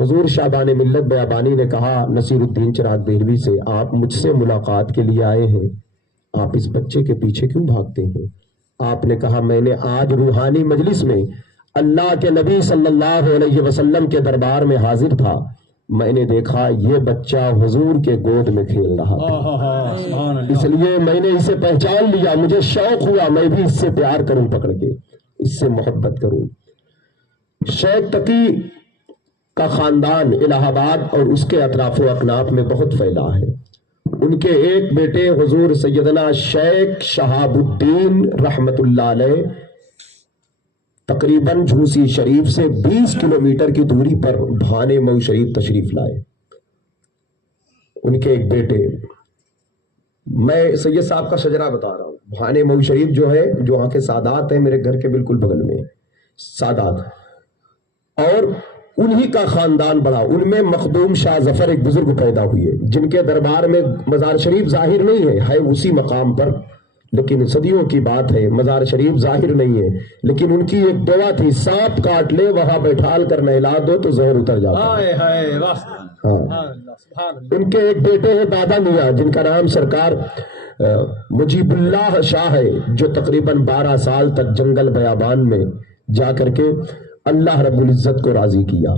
حضور شاہبان ملت بیابانی نے کہا نصیر الدین چراغ دہلوی سے، آپ مجھ سے ملاقات کے لیے آئے ہیں، آپ اس بچے کے پیچھے کیوں بھاگتے ہیں؟ آپ نے کہا میں نے آج روحانی مجلس میں اللہ کے نبی صلی اللہ علیہ وسلم کے دربار میں حاضر تھا، میں نے دیکھا یہ بچہ حضور کے گود میں کھیل رہا تھا، اس لیے میں نے اسے پہچان لیا، مجھے شوق ہوا میں بھی اس سے پیار کروں، پکڑ کے اس سے محبت کروں۔ شیخ تقی کا خاندان الہ آباد اور اس کے اطراف و اکناف میں بہت پھیلا ہے۔ ان کے ایک بیٹے حضور سیدنا شیخ شہاب الدین رحمت اللہ علیہ تقریباً جھوسی شریف سے 20 کلومیٹر کی دوری پر بھانے مئو شریف تشریف لائے۔ ان کے ایک بیٹے، میں سید صاحب کا شجرہ بتا رہا ہوں، بھانے مئو شریف جو ہے، جو وہاں کے سادات ہیں، میرے گھر کے بالکل بغل میں سادات، اور انہی کا خاندان بڑا، ان میں مخدوم شاہ ظفر ایک بزرگ پیدا ہوئے جن کے دربار میں مزار شریف ظاہر نہیں ہے اسی مقام پر، لیکن صدیوں کی بات ہے، مزار شریف ظاہر نہیں ہے، لیکن ان کی ایک دعا تھی، سانپ کاٹ لے وہاں بیٹھال کر نہلا دو تو زہر اتر جاتا ہے۔ ان کے ایک بیٹے ہیں دادا میاں، جن کا نام سرکار مجیب اللہ شاہ ہے، جو تقریباً 12 سال تک جنگل بیابان میں جا کر کے اللہ رب العزت کو راضی کیا۔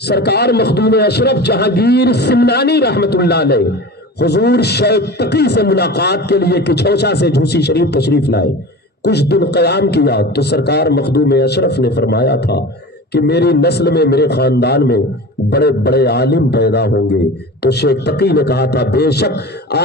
سرکار مخدوم اشرف جہانگیر سمنانی رحمت اللہ علیہ حضور شیخ تقی سے ملاقات کے لیے کچھوچا سے جھوسی شریف تشریف لائے، کچھ دن قیام کیا تو سرکار مخدوم اشرف نے فرمایا تھا کہ میری نسل میں، میرے خاندان میں بڑے بڑے عالم پیدا ہوں گے، تو شیخ تقی نے کہا تھا بے شک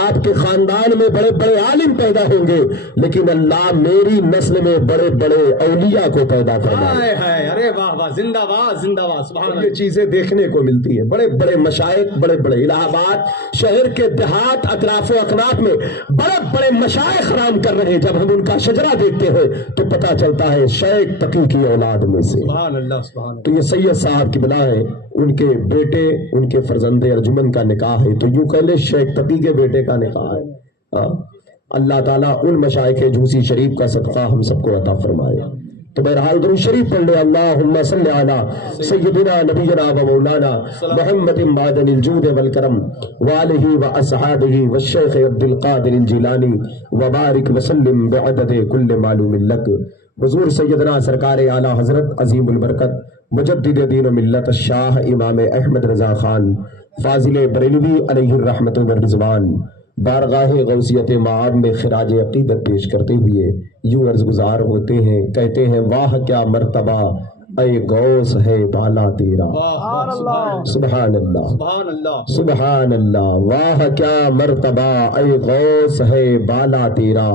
آپ کے خاندان میں بڑے بڑے عالم پیدا ہوں گے، لیکن اللہ میری نسل میں بڑے بڑے اولیاء کو پیدا فرمائے۔ ارے واہ واہ، زندہ باد زندہ باد، سبحان اللہ۔ یہ چیزیں دیکھنے کو ملتی ہیں، بڑے بڑے مشائخ، بڑے بڑے الہ آباد شہر کے دیہات اطراف و اکناف میں بڑے بڑے مشائخ رام کر رہے ہیں، جب ہم ان کا شجرہ دیکھتے ہیں تو پتہ چلتا ہے شیخ تقی کی اولاد میں سے۔ سبحان اللہ سبحان اللہ۔ تو یہ سید صاحب کی بلا ہے، ان کے بیٹے، ان کے فرزند ارجمن کا نکاح ہے، تو یوں کہہ لے شیخ تقی کے بیٹے کا نکاح ہے۔ اللہ تعالیٰ ان مشائخ جھوسی شریف کا صدقہ ہم سب کو عطا فرمائے۔ تو بہرحال درود شریف پڑھ لے، اللہم صلی علی سیدنا نبینا و مولانا محمد معدن الجود والکرم وآلہ و اصحابہ والشیخ عبد القادر الجیلانی وبارک وسلم بعدد کل معلوم لک۔ حضور سیدنا سرکار اعلیٰ حضرت عظیم البرکت مجدد دین و ملت شاہ امام احمد رضا خان فاضل بریلوی علیہ الرحمت والرضوان بارگاہ غوثیت معاب میں خراج عقیدت پیش کرتے ہوئے یوں عرض گزار ہوتے ہیں، کہتے ہیں واہ کیا مرتبہ اے غوث ہے بالا تیرا، سبحان اللہ سبحان اللہ سبحان اللہ، واہ کیا مرتبہ اے غوث ہے بالا تیرا،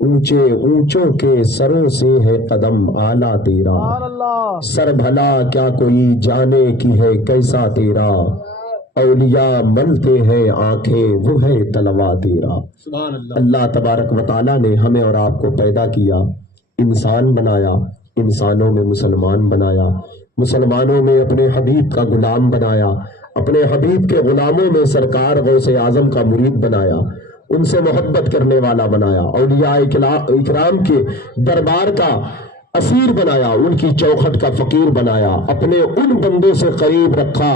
اونچے اونچوں کے سروں سے ہے قدم اعلیٰ تیرا، سر بھلا کیا کوئی جانے کی ہے کیسا تیرا، اولیاء ملتے ہیں آنکھیں وہ ہے تلوا تیرا۔ سبحان اللہ۔ اللہ تبارک و تعالیٰ نے ہمیں اور آپ کو پیدا کیا، انسان بنایا، انسانوں میں مسلمان بنایا، مسلمانوں میں اپنے حبیب کا غلام بنایا، اپنے حبیب کے غلاموں میں سرکار غوث اعظم کا مرید بنایا، ان سے محبت کرنے والا بنایا، اولیاء اکرام کے دربار کا اسیر بنایا، ان کی چوکھٹ کا فقیر بنایا، اپنے ان بندوں سے قریب رکھا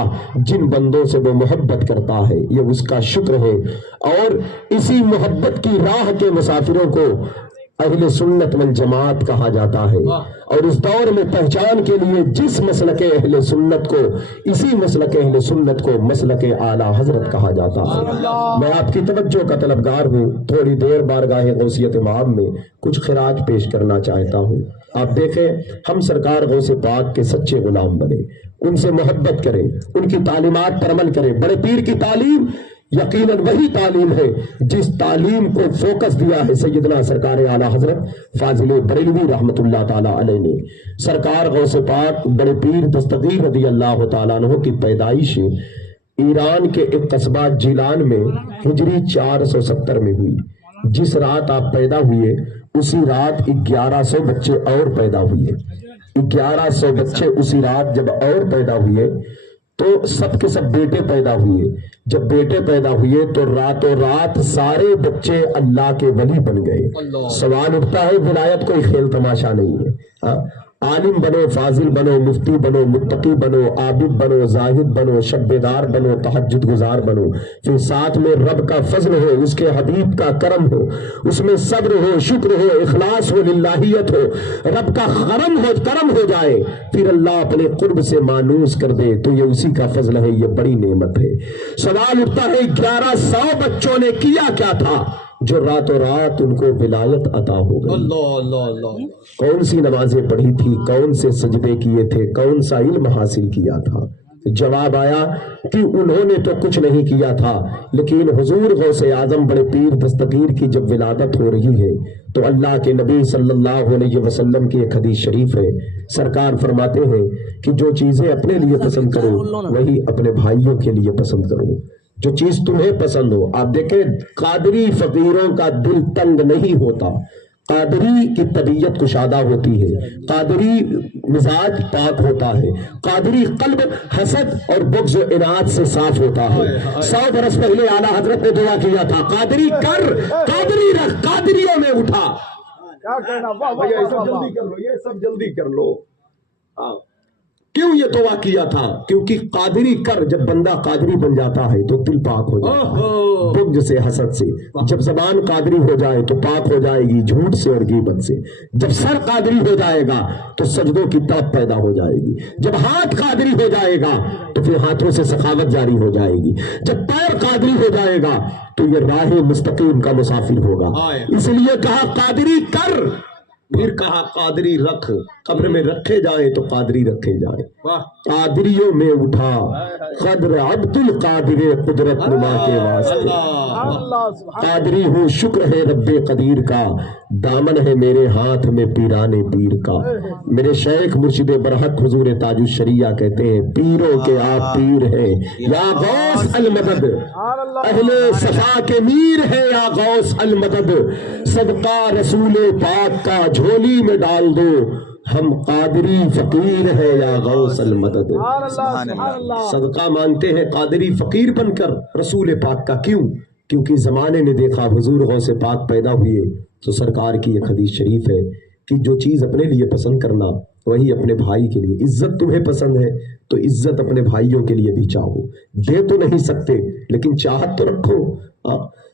جن بندوں سے وہ محبت کرتا ہے، یہ اس کا شکر ہے۔ اور اسی محبت کی راہ کے مسافروں کو اہل سنت والجماعت کہا جاتا ہے، اور اس دور میں پہچان کے لیے جس مسلک اہل سنت کو، اسی مسلک اہل سنت کو مسلک اعلیٰ حضرت کہا جاتا ہے۔ میں آپ کی توجہ کا طلبگار ہوں، تھوڑی دیر بارگاہ غوثیت معاب میں کچھ خراج پیش کرنا چاہتا ہوں۔ آپ دیکھیں ہم سرکار غوث پاک کے سچے غلام بنے، ان سے محبت کریں، ان کی تعلیمات پر عمل کریں۔ بڑے پیر کی تعلیم یقیناً وہی تعلیم ہے جس تعلیم کو فوکس دیا ہے سیدنا سرکار اعلیٰ حضرت فاضل بریلوی رحمت اللہ تعالیٰ علیہ نے۔ سرکار غوث پاک بڑے پیر دستگیر رضی اللہ تعالیٰ عنہ کی پیدائش ایران کے ایک قصبہ جیلان میں ہجری 470 میں ہوئی۔ جس رات آپ پیدا ہوئے اسی رات 1100 بچے اور پیدا ہوئے۔ 1100 بچے اسی رات جب اور پیدا ہوئے تو سب کے سب بیٹے پیدا ہوئے۔ جب بیٹے پیدا ہوئے تو راتوں رات سارے بچے اللہ کے ولی بن گئے۔ سوال اٹھتا ہے ولایت کوئی کھیل تماشا نہیں ہے، عالم بنو، فاضل بنو، مفتی بنو، متقی بنو، عابد بنو، زاہد بنو، شبیدار بنو، تہجد گزار بنو، پھر ساتھ میں رب کا فضل ہو، اس کے حبیب کا کرم ہو، اس میں صبر ہو، شکر ہو، اخلاص ہو، للہیت ہو، رب کا کرم ہو جائے، پھر اللہ اپنے قرب سے مانوس کر دے تو یہ اسی کا فضل ہے، یہ بڑی نعمت ہے۔ سوال اٹھتا ہے 1100 بچوں نے کیا کیا تھا جو راتوں رات ان کو ولایت عطا ہو گئی؟ اللہ اللہ اللہ کون سی نمازیں پڑھی تھی، کون سے سجدے کیے تھے، کون سا علم حاصل کیا تھا؟ جواب آیا کہ انہوں نے تو کچھ نہیں کیا تھا، لیکن حضور غوث اعظم بڑے پیر دستگیر کی جب ولادت ہو رہی ہے تو اللہ کے نبی صلی اللہ علیہ وسلم کی ایک حدیث شریف ہے، سرکار فرماتے ہیں کہ جو چیزیں اپنے لیے پسند کرو وہی اپنے بھائیوں کے لیے پسند کرو، جو چیز تمہیں پسند ہو۔ آپ دیکھیں قادری فقیروں کا دل تنگ نہیں ہوتا، قادری کی طبیعت کشادہ ہوتی ہے، قادری مزاج پاک ہوتا ہے، قادری قلب حسد اور بغض و عناد سے صاف ہوتا ہے۔ 100 برس پہلے اعلیٰ حضرت نے دعا کیا تھا، قادری کر، قادری رکھ، قادریوں میں اٹھا۔ کیا کہنا، یہ سب جلدی کر لو، یہ سب جلدی کر لو۔ کیوں یہ دعا کیا تھا؟ کیونکہ قادری کر، جب بندہ قادری بن جاتا ہے تو دل پاک ہو جاتا ہے بغض سے، حسد سے۔ جب زبان قادری ہو جائے تو پاک ہو جائے گی جھوٹ سے اور غیبت سے۔ جب سر قادری ہو جائے گا تو سجدوں کی طلب پیدا ہو جائے گی۔ جب ہاتھ قادری ہو جائے گا تو پھر ہاتھوں سے سخاوت جاری ہو جائے گی۔ جب پیر قادری ہو جائے گا تو یہ راہ مستقیم کا مسافر ہوگا۔ اس لیے کہا قادری کر، پھر کہا قادری رکھ، قبر میں رکھے جائیں تو قادری رکھے جائیں۔ قادریوں میں اٹھا قدر عبد القادر قدرت نما کے واسطے، قادری ہوں شکر ہے رب قدیر کا، دامن ہے میرے ہاتھ میں پیران پیر کا۔ میرے شیخ مرشد برحق حضور تاج الشریعہ کہتے ہیں پیروں کے آپ پیر ہیں یا غوث المدد، اہل صفا کے میر ہے یا غوث المدد، صدقہ رسول پاک کا جھولی میں ڈال دو، ہم قادری فقیر ہے یا غوث المدد۔ صدقہ مانگتے ہیں قادری فقیر بن کر رسول پاک کا، کیوں؟ کیونکہ زمانے نے دیکھا حضور غوث پاک پیدا ہوئے تو سرکار کی ایک حدیث شریف ہے کہ جو چیز اپنے لیے پسند کرنا وہی اپنے بھائی کے لیے۔ عزت تمہیں پسند ہے تو عزت اپنے بھائیوں کے لیے بھی چاہو، دے تو نہیں سکتے لیکن چاہت تو رکھو۔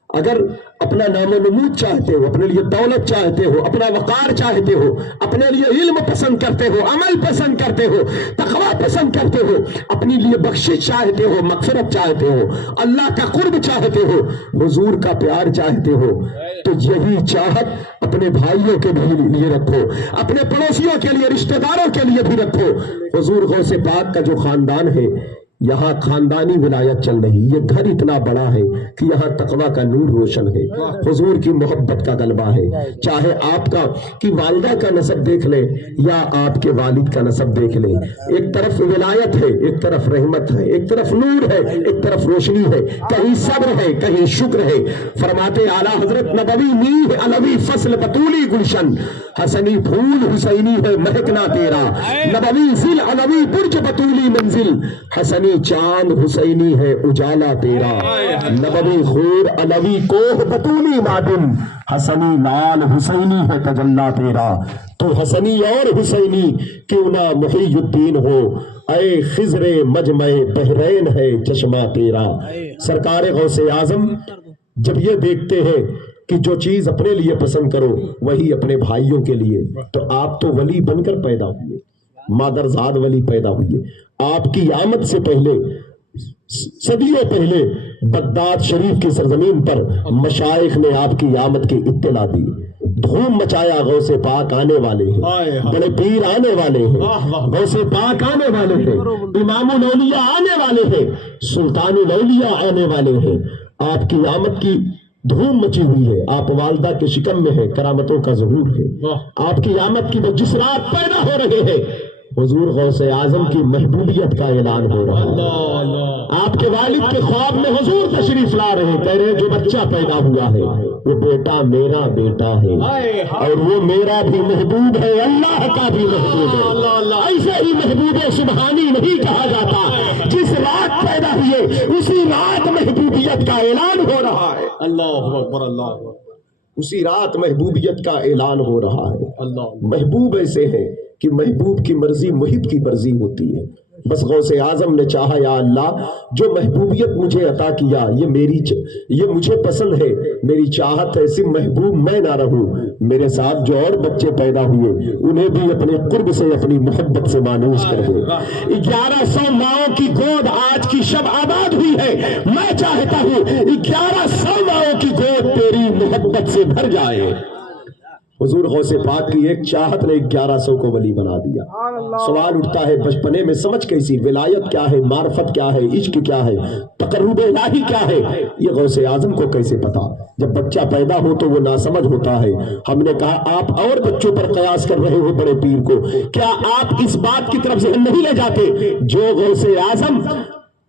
اگر اپنا نام و نمود چاہتے ہو، اپنے لیے دولت چاہتے ہو، اپنا وقار چاہتے ہو، اپنے لیے علم پسند کرتے ہو، عمل پسند کرتے ہو، تقوی پسند کرتے ہو، اپنے لیے بخشش چاہتے ہو، مغفرت چاہتے ہو، اللہ کا قرب چاہتے ہو، حضور کا پیار چاہتے ہو، تو یہی چاہت اپنے بھائیوں کے لیے رکھو، اپنے پڑوسیوں کے لیے، رشتہ داروں کے لیے بھی رکھو۔ حضور غوث پاک کا جو خاندان ہے یہاں خاندانی ولایت چل رہی، یہ گھر اتنا بڑا ہے کہ یہاں تقویٰ کا نور روشن ہے، حضور کی محبت کا غلبہ ہے۔ چاہے آپ کا کی والدہ کا نسب دیکھ لیں یا آپ کے والد کا نسب دیکھ لیں، ایک طرف ولایت ہے، ایک طرف رحمت ہے، ایک طرف نور ہے، ایک طرف روشنی ہے، کہیں صبر ہے، کہیں شکر ہے۔ فرماتے اعلیٰ حضرت نبوی نیہ علوی فصل بطولی گلشن، حسنی پھول حسینی ہے مہکنا تیرا، نبوی ذل علوی برج بطولی منزل، حسنی چاند حسینی ہے اجالا تیرا، نبوی خور علوی کوہ بطولی معدن، حسنی لال حسینی ہے تجلا تیرا۔ تو حسنی اور حسینی کیوں نہ محی الدین ہو، اے خضر مجمع بحرین ہے چشمہ تیرا۔ سرکار غوث اعظم جب یہ دیکھتے ہیں کہ جو چیز اپنے لیے پسند کرو وہی اپنے بھائیوں کے لیے، تو آپ تو ولی بن کر پیدا ہوئے، مادرزاد ولی پیدا ہوئے۔ آپ کی آمد سے پہلے، صدیوں پہلے بغداد شریف کی سرزمین پر مشائخ نے آپ کی آمد کی اطلاع دی، دھوم مچایا غوث پاک آنے والے ہیں، بڑے پیر آنے والے ہیں، غوث پاک آنے والے ہیں، امام الاولیاء آنے والے ہیں، سلطان الاولیاء آنے والے ہیں۔ آپ کی آمد کی دھوم مچی ہوئی ہے، آپ والدہ کے شکم میں ہے، کرامتوں کا ظہور ہے۔ آپ کی آمد کی جس رات پیدا ہو رہے ہیں حضور غوث اعظم کی محبوبیت کا اعلان ہو رہا ہے۔ آپ کے والد کے خواب میں حضور تشریف لا رہے، کہہ رہے جو بچہ پیدا ہوا ہے وہ بیٹا میرا بیٹا ہے اور وہ میرا بھی محبوب ہے، اللہ کا بھی محبوب ہے۔ ایسے ہی محبوب سبحانی نہیں کہا جاتا، جس رات پیدا ہوئے اسی رات محبوبیت کا اعلان ہو رہا ہے۔ اللہ اکبر، اللہ اکبر، اسی رات محبوبیت کا اعلان ہو رہا ہے۔ اللہ محبوب ایسے ہیں کہ محبوب کی مرضی محب کی مرضی ہوتی ہے. بس غوث اعظم نے چاہا یا اللہ جو محبوبیت مجھے عطا کیا یہ مجھے پسند ہے، میری چاہت ہے صرف محبوب میں نہ رہوں، میرے ساتھ جو اور بچے پیدا ہوئے انہیں بھی اپنے قرب سے اپنی محبت سے مانوس کر دے. 1100 ماؤں کی گود آج کی شب آباد ہوئی ہے، میں چاہتا ہوں 1100 ماؤں کی گود تیری محبت سے بھر جائے. حضور غوث پاک کی ایک چاہت نے 1100 کو ولی بنا دیا. سوال اٹھتا ہے بچپنے میں سمجھ کیسی؟ ولایت کیا ہے، معرفت کیا ہے، عشق کیا ہے، تقرب الہی کیا ہے، یہ غوث اعظم کو کیسے پتا؟ جب بچہ پیدا ہو تو وہ ناسمجھ ہوتا ہے. ہم نے کہا آپ اور بچوں پر قیاس کر رہے ہو بڑے پیر کو، کیا آپ اس بات کی طرف ذہن نہیں لے جاتے جو غوث اعظم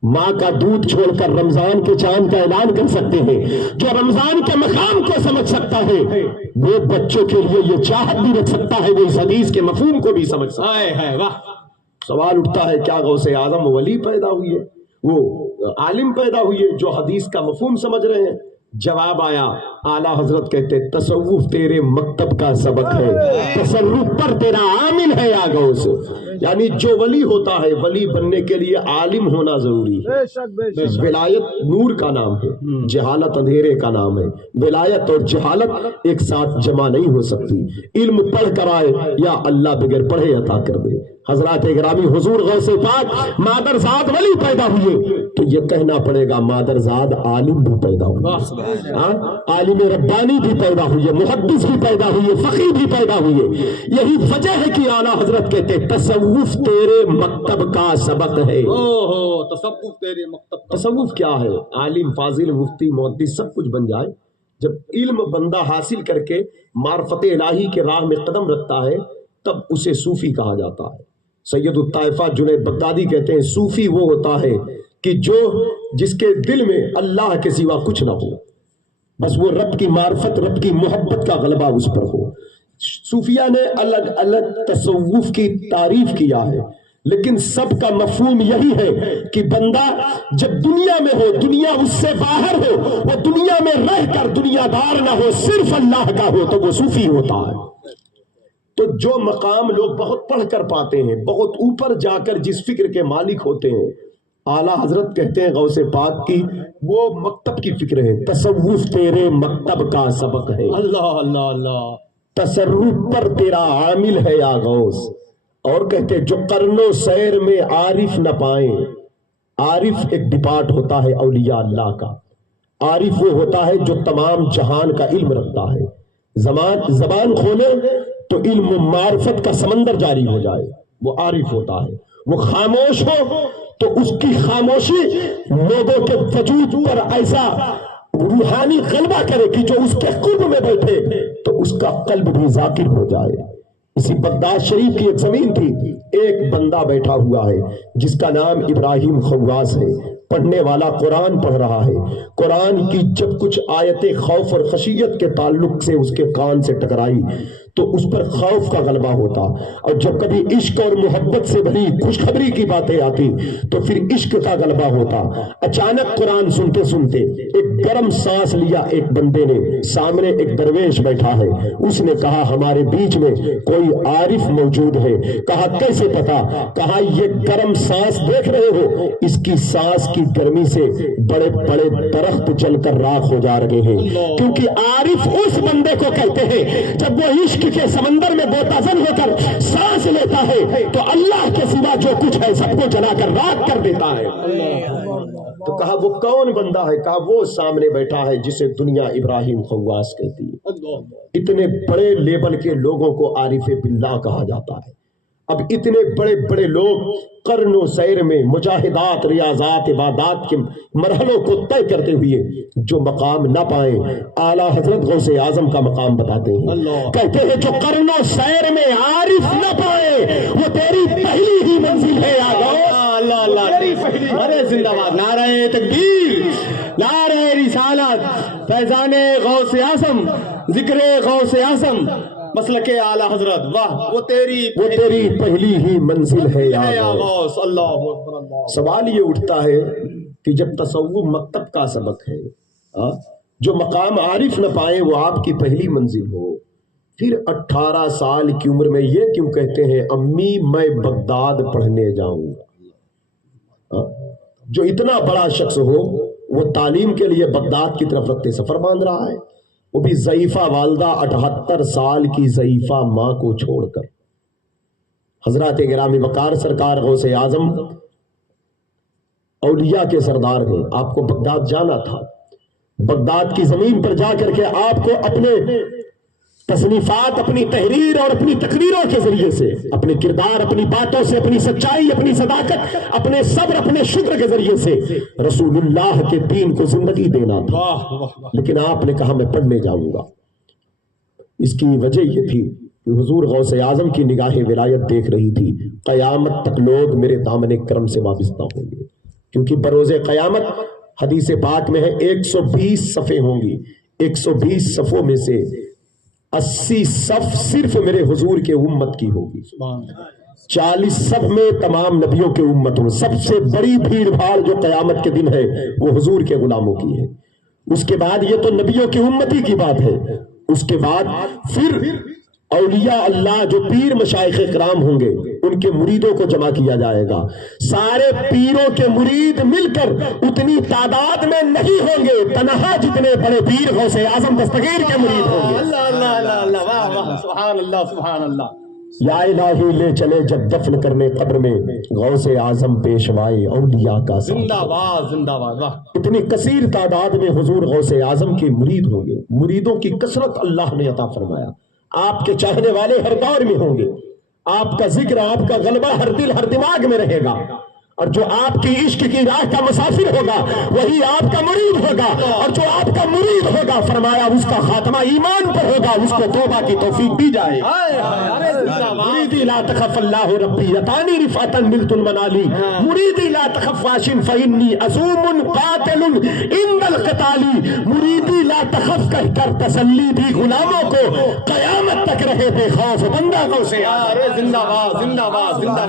ماں کا دودھ چھوڑ کر رمضان کے چاند کا اعلان کر سکتے ہیں، جو رمضان کے مقام کو سمجھ سکتا ہے وہ بچوں کے لیے یہ چاہت بھی رکھ سکتا ہے، وہ اس حدیث کے مفہوم کو بھی سمجھ سکتا ہے. واہ! سوال اٹھتا ہے کیا غوث اعظم ولی پیدا ہوئی ہے، وہ عالم پیدا ہوئی ہے جو حدیث کا مفہوم سمجھ رہے ہیں؟ جواب آیا، اعلیٰ حضرت کہتے تصوف تیرے مکتب کا سبق ہے، تصرف پر تیرا عامل ہے یا غوث. یعنی جو ولی ہوتا ہے ولی بننے کے لیے عالم ہونا ضروری ہے. ولایت نور کا نام ہے، جہالت اندھیرے کا نام ہے. ولایت اور جہالت ایک ساتھ جمع نہیں ہو سکتی. علم پڑھ کر آئے یا اللہ بغیر پڑھے عطا کر دے. حضرات گرامی حضور غوث پاک مادرزاد ولی پیدا ہوئے تو یہ کہنا پڑے گا مادرزاد عالم بھی پیدا ہوئے، عالم ربانی بھی پیدا ہوئے، محدث بھی پیدا ہوئے، فقیہ بھی پیدا ہوئے. یہی وجہ ہے کہ اعلیٰ حضرت کہتے تصوف تیرے مکتب کا سبق ہے. تصوف تیرے مکتب. تصوف کیا ہے؟ عالم، فاضل، مفتی، محدث سب کچھ بن جائے. جب علم بندہ حاصل کر کے معرفت الہی کے راہ میں قدم رکھتا ہے تب اسے صوفی کہا جاتا ہے. سید الطائفہ جنید بغدادی کہتے ہیں صوفی وہ ہوتا ہے کہ جس کے دل میں اللہ کے سوا کچھ نہ ہو، بس وہ رب کی معرفت، رب کی محبت کا غلبہ اس پر ہو. صوفیہ نے الگ الگ تصوف کی تعریف کیا ہے، لیکن سب کا مفہوم یہی ہے کہ بندہ جب دنیا میں ہو، دنیا اس سے باہر ہو، وہ دنیا میں رہ کر دنیا دار نہ ہو، صرف اللہ کا ہو تو وہ صوفی ہوتا ہے. تو جو مقام لوگ بہت پڑھ کر پاتے ہیں، بہت اوپر جا کر جس فکر کے مالک ہوتے ہیں، اعلیٰ حضرت کہتے ہیں غوث پاک کی وہ مکتب کی فکر ہے. تصوف تیرے مکتب کا سبق ہے. اللہ اللہ اللہ. تصرف پر تیرا عامل ہے یا غوث. اور کہتے جو قرن و سیر میں عارف نہ پائیں. عارف ایک ڈپارٹ ہوتا ہے اولیاء اللہ کا. عارف وہ ہوتا ہے جو تمام جہان کا علم رکھتا ہے. زبان کھولے تو علم و معرفت کا سمندر جاری ہو جائے، وہ عارف ہوتا ہے. وہ خاموش ہو تو اس کی خاموشی لوگوں کے وجود پر ایسا روحانی غلبہ کرے کہ جو اس کے قرب میں بیٹھے تو اس کا قلب بھی ذاکر ہو جائے. اسی بغداد شریف کی ایک زمین تھی، ایک بندہ بیٹھا ہوا ہے جس کا نام ابراہیم خواص ہے. پڑھنے والا قرآن پڑھ رہا ہے. قرآن کی جب کچھ آیتیں خوف اور خشیت کے تعلق سے اس کے کان سے ٹکرائی تو اس پر خوف کا غلبہ ہوتا، اور جب کبھی عشق اور محبت سے بھری خوشخبری کی باتیں آتی تو پھر عشق کا غلبہ ہوتا. اچانک قرآن سنتے سنتے ایک گرم سانس لیا. ایک بندے نے، سامنے ایک درویش بیٹھا ہے، اس نے کہا ہمارے بیچ میں کوئی عارف موجود ہے. کہا کیسے پتا؟ کہا یہ گرم سانس دیکھ رہے ہو، اس کی سانس کی گرمی سے بڑے بڑے درخت جل کر راکھ ہو جا رہے ہیں. کیونکہ عارف اس بندے کو کہتے ہیں جب وہ عشق کے سمندر میں بوتازن ہو کر سانس لیتا ہے تو اللہ کے سوا جو کچھ ہے سب کو جلا کر راکھ کر دیتا ہے. تو کہا وہ کون بندہ ہے؟ کہا وہ سامنے بیٹھا ہے جسے دنیا ابراہیم خواص کہتی ہے. اتنے بڑے لیول کے لوگوں کو عارف باللہ کہا جاتا ہے. اب اتنے بڑے بڑے لوگ قرن و سیر میں مجاہدات، ریاضات، عبادات کے مرحلوں کو طے کرتے ہوئے جو مقام نہ پائیں، اعلیٰ حضرت غوث اعظم کا مقام بتاتے ہیں. کہتے ہیں جو قرن و سیر میں عارف نہ پائے وہ تیری پہلی ہی منزل ہے یا غوث. اللہ اللہ. ارے زندہ باد. نعرہ تکبیر، نعرہ رسالت، فیضان غوث اعظم، ذکر غوث اعظم، مسلک اعلیٰ حضرت. واہ! وہ تیری پہلی ہی منزل ہے یا غوث. اللہ اکبر. اللہ. سوال یہ اٹھتا ہے کہ جب تصوف مکتب کا سبق ہے، جو مقام عارف نہ پائے وہ آپ کی پہلی منزل ہو، پھر 18 سال کی عمر میں یہ کیوں کہتے ہیں امی میں بغداد پڑھنے جاؤں گا؟ جو اتنا بڑا شخص ہو وہ تعلیم کے لیے بغداد کی طرف رخت سفر باندھ رہا ہے، وہ بھی ضعیفہ والدہ، 78 سال کی ضعیفہ ماں کو چھوڑ کر۔ حضرات گرامی وقار سرکار غوث اعظم اولیاء کے سردار ہیں، آپ کو بغداد جانا تھا۔ بغداد کی زمین پر جا کر کے آپ کو اپنے تصنیفات، اپنی تحریر اور اپنی تقریروں کے ذریعے سے، اپنے کردار، اپنی باتوں سے، اپنی سچائی، اپنی صداقت، اپنے صبر، اپنے شکر کے ذریعے سے رسول اللہ کے دین کو زندگی دینا تھا، لیکن آپ نے کہا میں پڑھنے جاؤں گا۔ اس کی وجہ یہ تھی کہ حضور غوث اعظم کی نگاہ ولایت دیکھ رہی تھی قیامت تک لوگ میرے دامن کرم سے وابستہ ہوں گے، کیونکہ بروز قیامت حدیث پاک میں ہے 120 صفیں ہوں گی، 120 صفوں میں سے 80 صف صرف میرے حضور کے امت کی ہوگی، 40 صف میں تمام نبیوں کے امت ہوں۔ سب سے بڑی بھیڑ بھاڑ جو قیامت کے دن ہے وہ حضور کے غلاموں کی ہے۔ اس کے بعد یہ تو نبیوں کی امتی کی بات ہے، اس کے بعد پھر اولیاء اللہ جو پیر مشائخ کرام ہوں گے ان کے مریدوں کو جمع کیا جائے گا۔ سارے پیروں کے مرید مل کر اتنی تعداد میں نہیں ہوں گے تنہا جتنے بڑے پیر غوث اعظم دستگیر کے مرید ہوں گے۔ اللہ اللہ اللہ اللہ، واہ واہ، سبحان اللہ سبحان اللہ۔ یا الہی لے چلے جب دفن کرنے قبر میں غوث اعظم پیشوائے اولیاء کا ساتھ۔ زندہ باد زندہ باد، واہ۔ اتنی کثیر تعداد میں حضور غوث اعظم کے مرید ہوں گے، مریدوں کی کثرت اللہ نے عطا فرمایا۔ آپ کے چاہنے والے ہر دور میں ہوں گے، آپ کا ذکر، آپ کا غلبہ ہر دل ہر دماغ میں رہے گا، اور جو آپ کی عشق کی راہ کا مسافر ہوگا وہی آپ کا مرید ہوگا، اور جو آپ کا مرید ہوگا فرمایا اس کا خاتمہ ایمان پر ہوگا، اس کو توبہ کی توفیق دی جائے۔ مریدی لا تخف اللہ ربی یتانی رفعتا ملت المنالی، مریدی لا تخف واشن فإنی عزوم قاتل عند القتال، مریدی لا تخف کہہ کر تسلی دی غلاموں کو، قیامت تک رہے بے خوف بندہ غوث اعظم۔ زندہ باد زندہ باد زندہ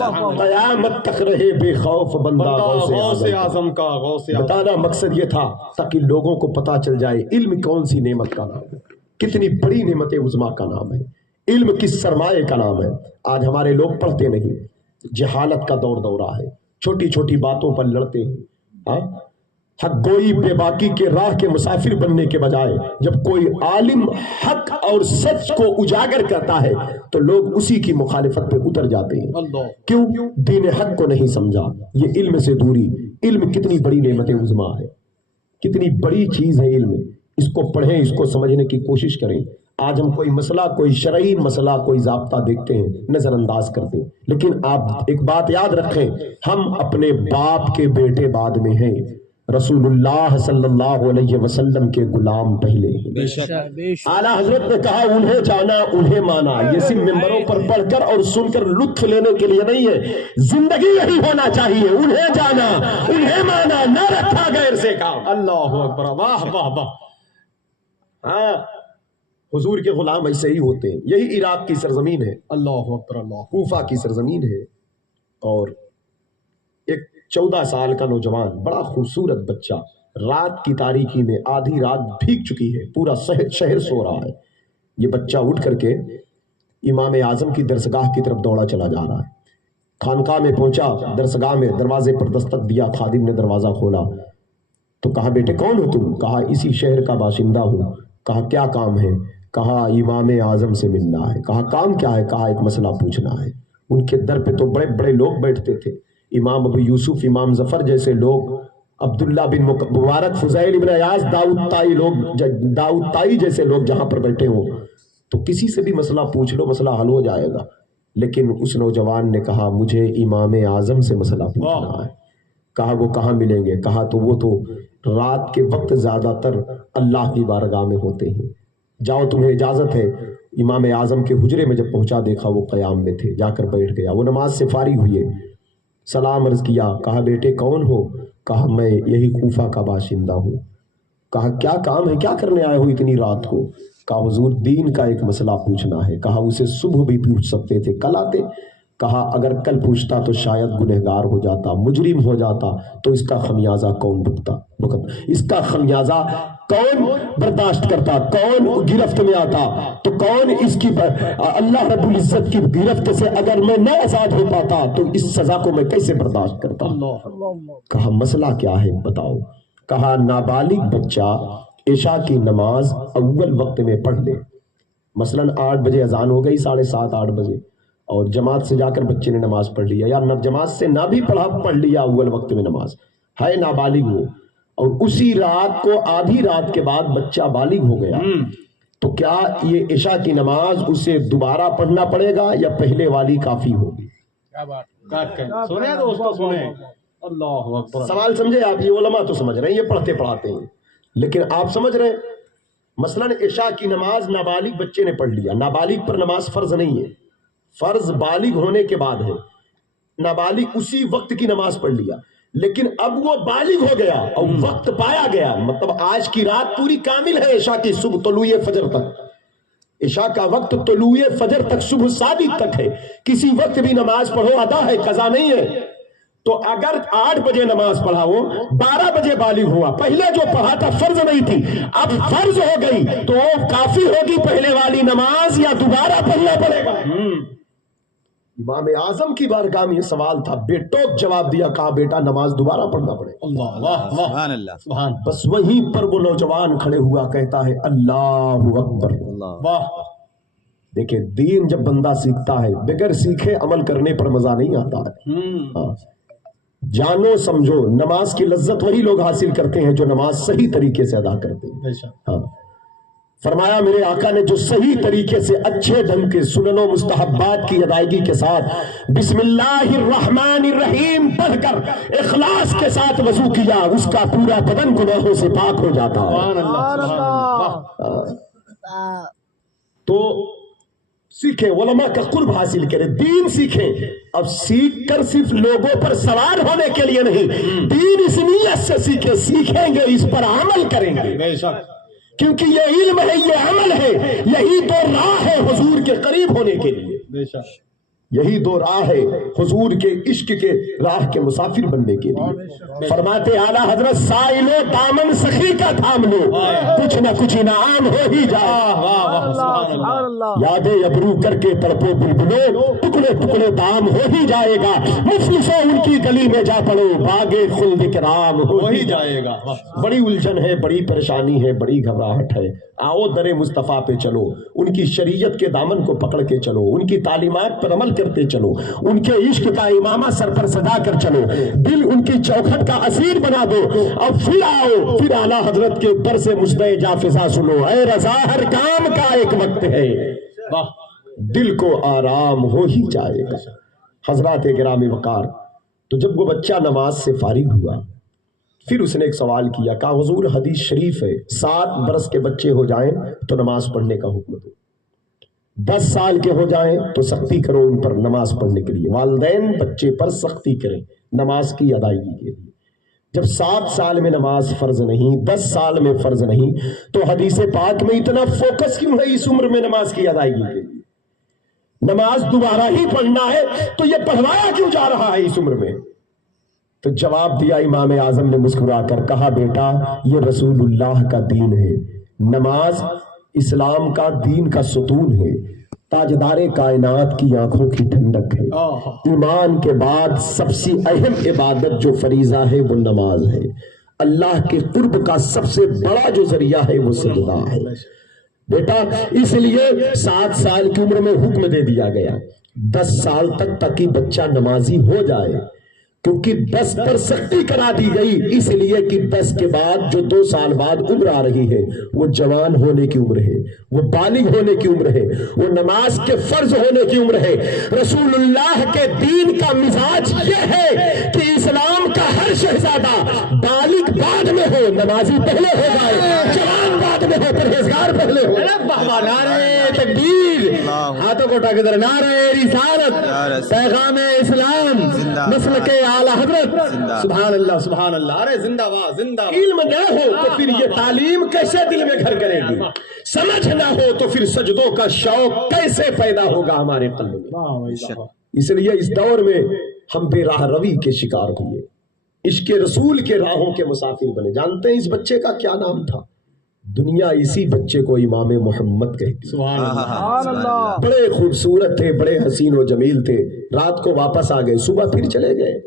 باد، قیامت تک رہے بے خوف بندہ غوث غوث اعظم۔ اعظم کا، غوث اعظم۔ بتانا مقصد یہ تھا تاکہ لوگوں کو پتا چل جائے علم کون سی نعمت کا نام ہے، کتنی بڑی نعمت عظمیٰ کا نام ہے، علم کس سرمایہ کا نام ہے۔ آج ہمارے لوگ پڑھتے نہیں، جہالت کا دور دورہ ہے، چھوٹی چھوٹی باتوں پر لڑتے ہیں۔ حق گوئی بے باکی کے راہ کے مسافر بننے کے بجائے جب کوئی عالم حق اور سچ کو اجاگر کرتا ہے تو لوگ اسی کی مخالفت پہ اتر جاتے ہیں۔ کیوں؟ دین حق کو نہیں سمجھا۔ یہ علم سے دوری، علم کتنی بڑی نعمت عظمیٰ ہے، کتنی بڑی چیز ہے علم، اس کو پڑھیں، اس کو سمجھنے کی کوشش کریں۔ آج ہم کوئی مسئلہ، کوئی شرعی مسئلہ، کوئی ضابطہ دیکھتے ہیں، نظر انداز کرتے ہیں، لیکن آپ ایک بات یاد رکھیں، ہم اپنے باپ کے بیٹے بعد میں ہیں، رسول اللہ صلی اللہ علیہ وسلم کے غلام پہلے ہیں۔ اعلیٰ حضرت نے کہا انہیں جانا انہیں مانا، یہ صرف ممبروں پر پڑھ کر اور سن کر لطف لینے کے لیے نہیں ہے، زندگی یہی ہونا چاہیے، انہیں جانا انہیں مانا، نہ رکھا غیر سے کام۔ اللہ اکبر، واہ واہ واہ۔ ہاں، حضور کے غلام ایسے ہی ہوتے ہیں۔ یہی عراق کی سرزمین ہے، اللہ اکبر، اللہ۔ کوفہ کی سرزمین ہے، اور ایک 14 سال کا نوجوان، بڑا خوبصورت بچہ، رات کی تاریکی میں آدھی رات بھیگ چکی ہے، پورا شہر سو رہا ہے، یہ بچہ اٹھ کر کے امام اعظم کی درسگاہ کی طرف دوڑا چلا جا رہا ہے۔ خانقاہ میں پہنچا، درسگاہ میں دروازے پر دستک دیا، خادم نے دروازہ کھولا تو کہا بیٹے کون ہو تم؟ کہا اسی شہر کا باشندہ ہوں۔ کہا کیا کام ہے؟ کہا امام اعظم سے ملنا ہے۔ کہا کام کیا ہے؟ کہا ایک مسئلہ پوچھنا ہے۔ ان کے در پہ تو بڑے بڑے لوگ بیٹھتے تھے، امام ابو یوسف، امام ظفر جیسے لوگ، عبداللہ بن مبارک، فضیل بن عیاض، داؤد طائی جیسے لوگ جہاں پر بیٹھے ہوں تو کسی سے بھی مسئلہ پوچھ لو، مسئلہ حل ہو جائے گا۔ لیکن اس نوجوان نے کہا مجھے امام اعظم سے مسئلہ پوچھنا ہے۔ کہا وہ کہاں ملیں گے؟ کہا تو وہ تو رات کے وقت زیادہ تر اللہ کی بارگاہ میں ہوتے ہیں، جاؤ تمہیں اجازت ہے۔ امام اعظم کے حجرے میں جب پہنچا دیکھا وہ قیام میں تھے، جا کر بیٹھ گیا۔ وہ نماز سے فارغ ہوئے، سلام عرض کیا، کہا بیٹے کون ہو؟ کہا میں یہی کوفہ کا باشندہ ہوں۔ کہا کیا کام ہے، کیا کرنے آئے ہو اتنی رات کو؟ کہا حضور دین کا ایک مسئلہ پوچھنا ہے۔ کہا اسے صبح بھی پوچھ سکتے تھے، کل آتے۔ کہا اگر کل پوچھتا تو شاید گنہگار ہو جاتا، مجرم ہو جاتا، تو اس کا خمیازہ کون بھگتا؟ وقت اس کا خمیازہ کون برداشت کرتا، کون گرفت میں آتا؟ تو کون اس کی اللہ رب العزت کی گرفت سے اگر میں نہ آزاد ہو پاتا تو اس سزا کو میں کیسے برداشت کرتا؟ کہا مسئلہ کیا ہے بتاؤ؟ کہا نابالغ بچہ عشاء کی نماز اول وقت میں پڑھ لے، مثلاً 8 بجے اذان ہو گئی، 7:30 8 بجے، اور جماعت سے جا کر بچے نے نماز پڑھ لیا، یا جماعت سے نہ بھی پڑھ لیا اول وقت میں نماز ہے، نابالغ ہو، اور اسی رات کو آدھی رات کے بعد بچہ بالغ ہو گیا، تو کیا یہ عشاء کی نماز اسے دوبارہ پڑھنا پڑے گا یا پہلے والی کافی ہوگی؟ سنیں دوستو سنیں، اللہ اکبر، سوال سمجھے آپ؟ یہ علماء تو سمجھ رہے ہیں، یہ پڑھتے پڑھاتے ہیں، لیکن آپ سمجھ رہے ہیں؟ مثلاً عشاء کی نماز نابالغ بچے نے پڑھ لیا، نابالغ پر نماز فرض نہیں ہے، فرض بالغ ہونے کے بعد ہے، نابالغ اسی وقت کی نماز پڑھ لیا، لیکن اب وہ بالغ ہو گیا اور وقت پایا گیا، مطلب آج کی رات پوری کامل ہے عشاء کی، صبح طلوع فجر تک، عشاء کا وقت طلوع فجر تک، صبح صادق تک ہے، کسی وقت بھی نماز پڑھو ادا ہے، قضا نہیں ہے۔ تو اگر 8 بجے نماز پڑھا ہو، 12 بجے بالغ ہوا، پہلے جو پڑھا تھا فرض نہیں تھی، اب فرض ہو گئی، تو کافی ہوگی پہلے والی نماز یا دوبارہ پڑھنا پڑے گا؟ امام اعظم کی بارگاہ میں یہ سوال تھا، بیٹوک جواب دیا، کہا بیٹا نماز دوبارہ پڑھنا پڑے گا۔ اللہ واہ سبحان اللہ سبحان، بس وہیں پر وہ نوجوان کھڑے ہوا کہتا ہے اللہ اکبر، واہ۔ دیکھیں دین جب بندہ سیکھتا ہے، بغیر سیکھے عمل کرنے پر مزہ نہیں آتا ہے۔ جانو سمجھو، نماز کی لذت وہی لوگ حاصل کرتے ہیں جو نماز صحیح طریقے سے ادا کرتے ہیں۔ فرمایا میرے آقا نے جو صحیح طریقے سے اچھے ڈھنگ کے سنن و مستحبات کی ادائیگی کے ساتھ بسم اللہ الرحمن الرحیم پڑھ کر اخلاص کے ساتھ وضو کیا، اس کا پورا بدن گناہوں سے پاک ہو جاتا ہے۔ تو سیکھیں، علماء کا قرب حاصل کریں، دین سیکھیں۔ اب سیکھ کر صرف لوگوں پر سوار ہونے کے لیے نہیں، دین اس نیت سے سیکھیں، سیکھیں گے اس پر عمل کریں گے، بے شک، کیونکہ یہ علم ہے، یہ عمل ہے، یہی تو راہ ہے حضور کے قریب ہونے کے لیے، بے شک، یہی دو راہ ہے حضور کے عشق کے راہ کے مسافر بننے کے لیے۔ فرماتے اعلیٰ حضرت سائلو دامن سخی کا تھام لو، کچھ نہ کچھ انعام ہو ہی جا۔ یادیں ابرو کر کے تڑپو بلبلو، ٹکڑے ٹکڑے دام ہو ہی جائے گا، مفلسو ان کی گلی میں جا پڑو، باغے خلد کرام ہو ہی جائے گا۔ بڑی الجھن ہے، بڑی پریشانی ہے، بڑی گھبراہٹ ہے، آؤ در مصطفیٰ پہ چلو، ان کی شریعت کے دامن کو پکڑ کے چلو، ان کی تعلیمات پر عمل کرتے چلو، ان کے عشق کا امامہ سر پر سجا کر چلو، دل ان کی چوکھٹ کا اسیر بنا دو، اور پھر آؤ، پھر اعلیٰ حضرت کے در سے مجدے جافزا سنو، اے رضا ہر کام کا ایک وقت ہے، دل کو آرام ہو ہی جائے گا۔ حضرات گرامی وقار، تو جب وہ بچہ نماز سے فارغ ہوا، پھر اس نے ایک سوال کیا، کہا حضور حدیث شریف ہے 7 برس کے بچے ہو جائیں تو نماز پڑھنے کا حکم دو، 10 سال کے ہو جائیں تو سختی کرو ان پر نماز پڑھنے کے لیے، والدین بچے پر سختی کریں نماز کی ادائیگی کے لیے۔ جب 7 سال میں نماز فرض نہیں، 10 سال میں فرض نہیں، تو حدیث پاک میں اتنا فوکس کیوں ہے اس عمر میں نماز کی ادائیگی کے لیے؟ نماز دوبارہ ہی پڑھنا ہے تو یہ پڑھوایا کیوں جا رہا ہے اس عمر میں؟ تو جواب دیا امام اعظم نے مسکرا کر، کہا بیٹا یہ رسول اللہ کا دین ہے، نماز اسلام کا دین کا ستون ہے، تاجدار کائنات کی آنکھوں کی ٹھنڈک ہے، ایمان کے بعد سب سے اہم عبادت جو فریضہ ہے وہ نماز ہے، اللہ کے قرب کا سب سے بڑا جو ذریعہ ہے وہ سجدہ ہے۔ بیٹا اس لیے 7 سال کی عمر میں حکم دے دیا گیا 10 سال تک تاکہ بچہ نمازی ہو جائے، کیونکہ 10 پر سختی کرا دی گئی، اس لیے کہ 10 کے بعد جو 2 سال بعد عمر آ رہی ہے وہ جوان ہونے کی عمر ہے، وہ بالغ ہونے کی عمر ہے، وہ نماز کے فرض ہونے کی عمر ہے۔ رسول اللہ کے دین کا مزاج یہ ہے کہ اسلام کا ہر شہزادہ بالغ بعد میں ہو، نمازی پہلے ہو جائے، جوان بعد میں ہو، پرہیزگار پہلے ہو۔ نعرہ تکبیر، ہاتھوں کو اٹھا کے ذرا نعرہ رسالت، پیغام اسلام، مسلک اعلیٰ حضرت، سبحان اللہ سبحان اللہ، ارے زندہ باد زندہ باد۔ علم نہ ہو تو پھر یہ تعلیم کیسے دل میں گھر کرے گی؟ سمجھ نہ ہو تو پھر سجدوں کا شوق کیسے پیدا ہوگا ہمارے قلب میں؟ اس لیے اس دور میں ہم بے راہ روی کے شکار ہوئے، عشق رسول کے راہوں کے مسافر بنے. جانتے ہیں اس بچے کا کیا نام تھا؟ دنیا اسی بچے کو امام محمد کہتی. سبحان اللہ. بڑے خوبصورت تھے, بڑے حسین و جمیل تھے. رات کو واپس آ گئے, صبح پھر چلے گئے.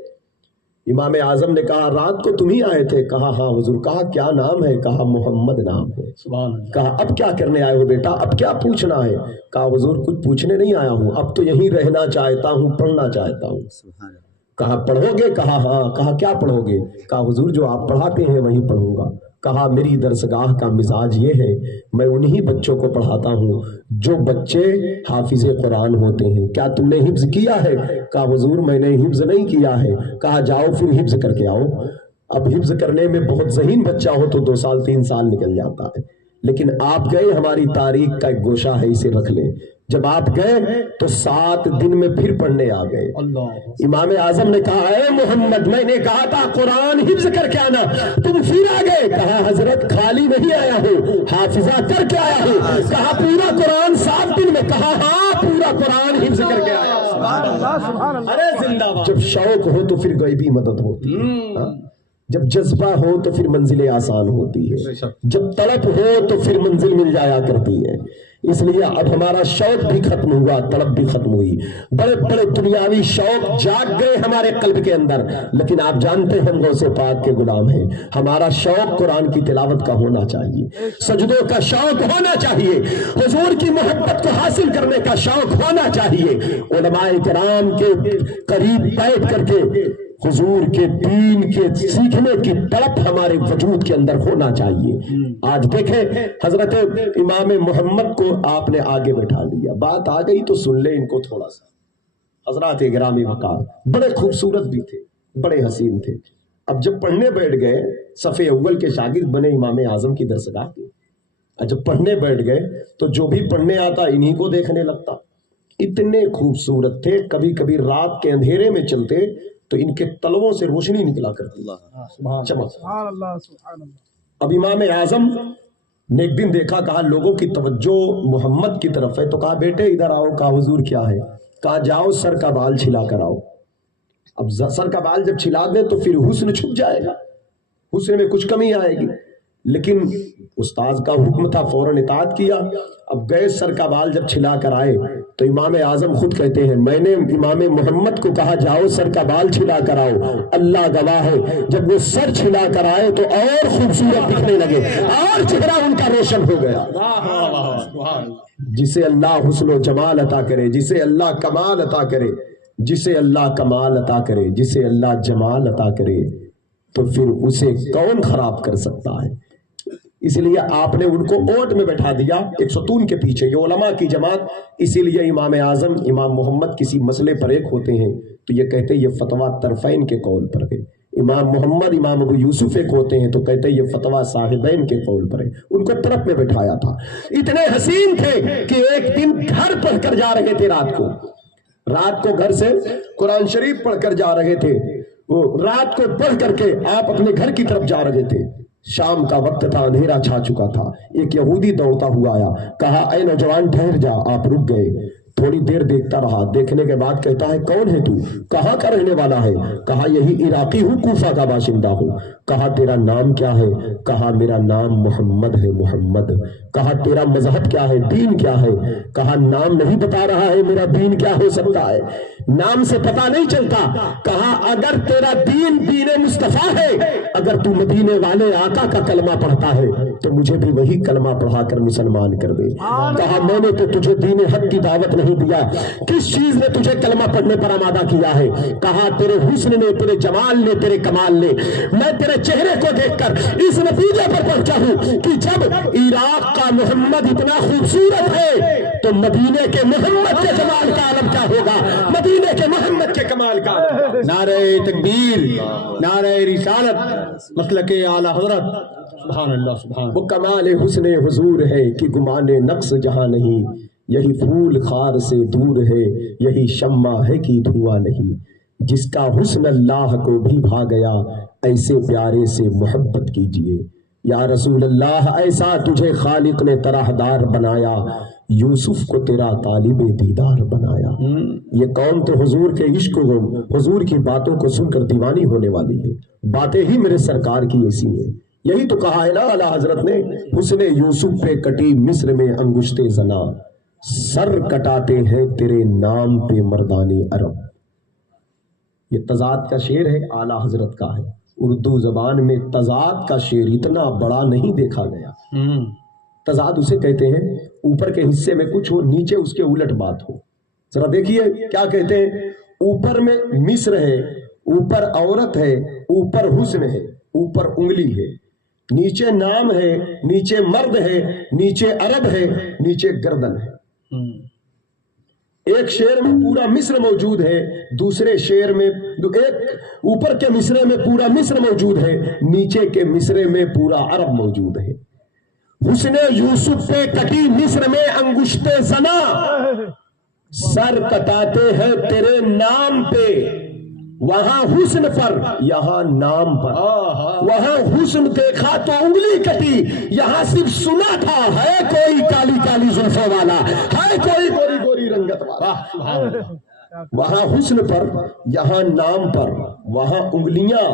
امام اعظم نے کہا رات کو تم ہی آئے تھے؟ کہا ہاں حضور. کہا کیا نام ہے؟ کہا محمد نام ہے. سبحان اللہ. کہا اب کیا کرنے آئے ہو بیٹا, اب کیا پوچھنا ہے؟ کہا حضور کچھ پوچھنے نہیں آیا ہوں, اب تو یہیں رہنا چاہتا ہوں, پڑھنا چاہتا ہوں. کہا پڑھو گے؟ کہا ہاں. کہا کیا پڑھو گے؟ کہا حضور جو آپ پڑھاتے ہیں وہیں پڑھوں گا. کہا میری درسگاہ کا مزاج یہ ہے, میں انہی بچوں کو پڑھاتا ہوں جو بچے حافظ قرآن ہوتے ہیں. کیا تم نے حفظ کیا ہے؟ کہا حضور میں نے حفظ نہیں کیا ہے. کہا جاؤ پھر حفظ کر کے آؤ. اب حفظ کرنے میں بہت ذہین بچہ ہو تو 2 سال 3 سال نکل جاتا ہے, لیکن آپ گئے, ہماری تاریخ کا ایک گوشہ ہے, اسے رکھ لیں. جب آپ گئے تو 7 دن میں پھر پڑھنے آ گئے. امام اعظم نے کہا اے محمد میں نے کہا تھا قرآن حفظ کر کے آنا, تم پھر آ گئے. کہا حضرت خالی نہیں آیا ہوں, حافظہ کر کے آیا ہوں. کہا پورا قرآن 7 دن میں؟ کہا ہاں پورا قرآن حفظ کر کے آیا. ارے زندہ باد. جب شوق ہو تو پھر غیبی مدد ہوتی ہے, جب جذبہ ہو تو پھر منزلیں آسان ہوتی ہے, جب طلب ہو تو پھر منزل مل جایا کرتی ہے. اس لیے اب ہمارا شوق بھی ختم ہوا, طلب بھی ختم ہوئی. بڑے بڑے دنیاوی شوق جاگ گئے ہمارے قلب کے اندر, لیکن آپ جانتے ہیں ہم غوث پاک کے غلام ہیں. ہمارا شوق قرآن کی تلاوت کا ہونا چاہیے, سجدوں کا شوق ہونا چاہیے, حضور کی محبت کو حاصل کرنے کا شوق ہونا چاہیے. علماء کرام کے قریب بیٹھ کر کے حضور کے دین کے سیکھنے کی طلب ہمارے وجود کے اندر ہونا چاہیے. آج دیکھیں حضرت امام محمد کو آپ نے آگے بٹھا لیا, بات آ گئی تو سن لیں ان کو تھوڑا سا. حضرات گرامی وقار بڑے خوبصورت بھی تھے, بڑے حسین تھے. اب جب پڑھنے بیٹھ گئے, صف اول کے شاگرد بنے امام اعظم کی درسگاہ کے. جب پڑھنے بیٹھ گئے تو جو بھی پڑھنے آتا انہی کو دیکھنے لگتا. اتنے خوبصورت تھے, کبھی کبھی رات کے اندھیرے میں چلتے تو ان کے تلووں سے روشنی نکلا کرتی, چمک. اب امام اعظم نے ایک دن دیکھا, کہا لوگوں کی توجہ محمد کی طرف ہے, تو کہا بیٹے ادھر آؤ. کہا حضور کیا ہے؟ کہا جاؤ سر کا بال چھلا کر آؤ. اب سر کا بال جب چھلا دیں تو پھر حسن چھپ جائے گا, حسن میں کچھ کمی آئے گی. لیکن استاذ کا حکم تھا, فوراً اطاعت کیا. اب گئے, سر کا بال جب چھلا کر آئے تو امام اعظم خود کہتے ہیں میں نے امام محمد کو کہا جاؤ سر کا بال چھلا کر آؤ. اللہ گواہ ہے جب وہ سر چھلا کر آئے تو اور خوبصورت دکھنے لگے, اور چہرہ ان کا روشن ہو گیا. جسے اللہ حسن و جمال عطا کرے, جسے اللہ کمال عطا کرے, جسے اللہ کمال عطا کرے, جسے اللہ جمال عطا کرے, تو پھر اسے کون خراب کر سکتا ہے. اس لیے آپ نے ان کو اوٹ میں بیٹھا دیا ایک ستون کے پیچھے, یہ علماء کی جماعت. اسی لیے امام اعظم امام محمد کسی مسئلے پر ایک ہوتے ہیں تو یہ کہتے ہیں یہ فتویٰ طرفین کے قول پر ہے. امام محمد امام ابو یوسف ایک ہوتے ہیں تو کہتے ہیں یہ فتویٰ صاحبین کے قول پر ہے. ان کو طرف میں بٹھایا تھا. اتنے حسین تھے کہ ایک دن گھر پڑھ کر جا رہے تھے, رات کو گھر سے قرآن شریف پڑھ کر جا رہے تھے. وہ رات کو پڑھ کر کے آپ اپنے گھر کی طرف جا رہے تھے. شام کا وقت تھا, اندھیرا چھا چکا تھا. ایک یہودی دوڑتا ہوا آیا, کہا اے نوجوان ٹھہر جا. آپ رک گئے, تھوڑی دیر دیکھتا رہا, دیکھنے کے بعد کہتا ہے کون ہے تو؟ کہاں کا رہنے والا ہے؟ کہا یہی عراقی ہوں, کوفہ کا باشندہ ہوں. کہا تیرا نام کیا ہے؟ کہا میرا نام محمد ہے, محمد. کہا تیرا مذہب کیا ہے, دین کیا ہے؟ کہا نام نہیں بتا رہا ہے, میرا دین کیا ہو سکتا ہے, نام سے پتا نہیں چلتا. کہا اگر تیرا دین دین مصطفیٰ ہے, اگر تو مدینے والے آقا کا کلمہ پڑھتا ہے تو مجھے بھی وہی کلمہ پڑھا کر مسلمان کر دے. کہا میں نے تو تجھے دین حق کی دعوت نہیں دیا, کس چیز نے تجھے کلمہ پڑھنے پر آمادہ کیا ہے؟ کہا تیرے حسن نے, تیرے جمال نے, تیرے کمال نے. میں تیرے چہرے کو دیکھ کر اس نتیجے پر پہنچا ہوں کہ جب عراق کا محمد اتنا خوبصورت ہے تو مدینے کے محمد کے جمال کا عالم کیا ہوگا, مدینے کے محمد کے کمال کا. نعرہ تکبیر, نعرہ رسالت, مسلک اعلی حضرت. سبحان اللہ, سبحان. وہ کمال حسن حضور ہے کہ گمان نقص جہاں نہیں, یہی پھول خار سے دور ہے, یہی شمع ہے کہ دھواں نہیں. جس کا حسن اللہ کو بھی بھا گیا, ایسے پیارے سے محبت کیجئے. یا رسول اللہ ایسا تجھے خالق نے طرحدار بنایا، یوسف کو تیرا طالب دیدار بنایا۔ یہ قوم تو حضور کے عشق و حضور کی باتوں کو سن کر دیوانی ہونے والی ہے، باتیں ہی میرے سرکار کی ایسی ہیں۔ یہی تو کہا ہے نا اعلیٰ حضرت نے، حسن یوسف پہ کٹی مصر میں انگشت زنا، سر کٹاتے ہیں تیرے نام پہ مردان عرب۔ یہ تضاد کا شعر ہے، اعلیٰ حضرت کا ہے۔ اردو زبان میں تضاد کا شعر اتنا بڑا نہیں دیکھا گیا۔ تضاد اسے کہتے ہیں اوپر کے حصے میں کچھ ہو، نیچے اس کے الٹ بات ہو۔ ذرا دیکھیے کیا کہتے ہیں، اوپر میں مصر ہے، اوپر عورت ہے، اوپر حسن ہے، اوپر انگلی ہے، نیچے نام ہے، نیچے مرد ہے، نیچے عرب ہے، نیچے گردن ہے۔ ایک شعر میں پورا مصر موجود ہے، دوسرے شعر میں ایک اوپر کے مصرے میں پورا مصر موجود ہے، نیچے کے مصرے میں پورا عرب موجود ہے۔ حسن یوسف پہ کٹی مصر میں انگشت زنا، سر کٹاتے ہیں تیرے نام پہ، وہاں حسن پر یہاں نام پر، وہاں حسن دیکھا تو انگلی کٹی، یہاں صرف سنا تھا ہے کوئی کالی کالی زلفوں والا، ہے کوئی گوری گوری رنگت والا۔ وہاں حسن پر یہاں نام پر، وہاں انگلیاں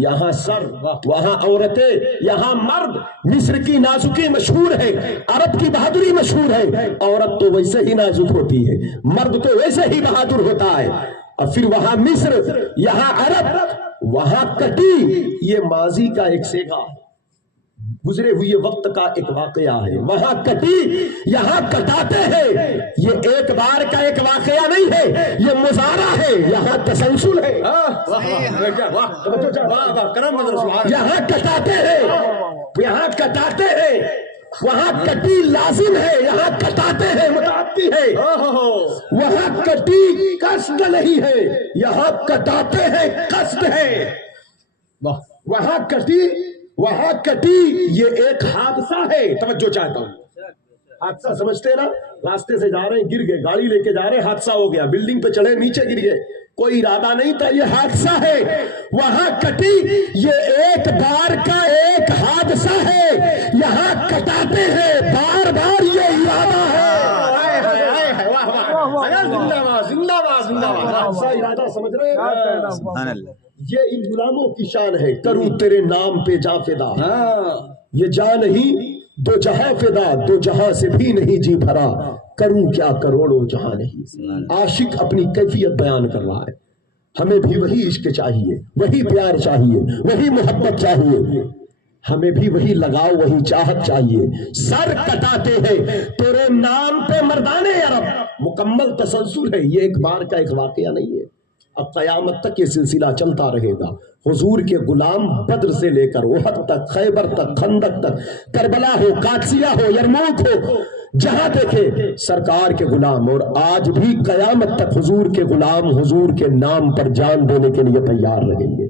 یہاں سر، وہاں عورتیں یہاں مرد۔ مصر کی نازکی مشہور ہے، عرب کی بہادری مشہور ہے۔ عورت تو ویسے ہی نازک ہوتی ہے، مرد تو ویسے ہی بہادر ہوتا ہے۔ اور پھر وہاں مصر یہاں عرب، وہاں کٹی، یہ ماضی کا ایک سیگا، گزرے ہوئے وقت کا ایک واقعہ ہے۔ وہاں کٹی یہاں کٹاتے ہیں، یہ ایک بار کا ایک واقعہ نہیں ہے، یہ مظاہرہ ہے، یہاں تسلسل ہے۔ یہاں کٹاتے ہیں، یہاں کٹاتے ہیں، وہاں کٹی لازم ہے، یہاں کٹاتے ہیں متعدی ہے۔ وہاں کٹی قصد نہیں ہے، یہاں کٹاتے ہیں قصد ہے۔ وہاں کٹی، وہاں کٹی، یہ ایک حادثہ ہے۔ توجہ چاہتا ہوں، حادثہ سمجھتے نا، راستے سے جا رہے ہیں، گر گئے، گاڑی لے کے جا رہے ہیں، حادثہ ہو گیا، بلڈنگ پہ چڑھے نیچے گر گئے، کوئی ارادہ نہیں تھا، یہ حادثہ ہے۔ وہاں کٹی، یہ ایک بار کا ایک حادثہ ہے، یہاں کٹاتے ہیں بار بار، یہ ارادہ ہے۔ ارادہ سمجھ رہے ہیں؟ یہ ان غلاموں کی شان ہے، کروں تیرے نام پہ جاں فدا، یہ جاں نہیں دو جہاں فدا، دو جہاں سے بھی نہیں جی بھرا، کروں کیا کروڑوں جہاں نہیں۔ عاشق اپنی کیفیت بیان کر رہا ہے، ہمیں بھی وہی عشق چاہیے، وہی پیار چاہیے، وہی محبت چاہیے، ہمیں بھی وہی لگاؤ، وہی چاہت چاہیے۔ سر کٹاتے ہیں تیرے نام پہ مردانے عرب، مکمل تسلسل ہے، یہ ایک بار کا ایک واقعہ نہیں ہے، اب قیامت تک یہ سلسلہ چلتا رہے گا۔ حضور کے غلام بدر سے لے کر احد تک، خیبر تک، خندق تک، کربلا ہو، قادسیہ ہو، یرموک ہو، جہاں دیکھے سرکار کے غلام، اور آج بھی قیامت تک حضور کے غلام حضور کے نام پر جان دینے کے لیے تیار رہیں گے،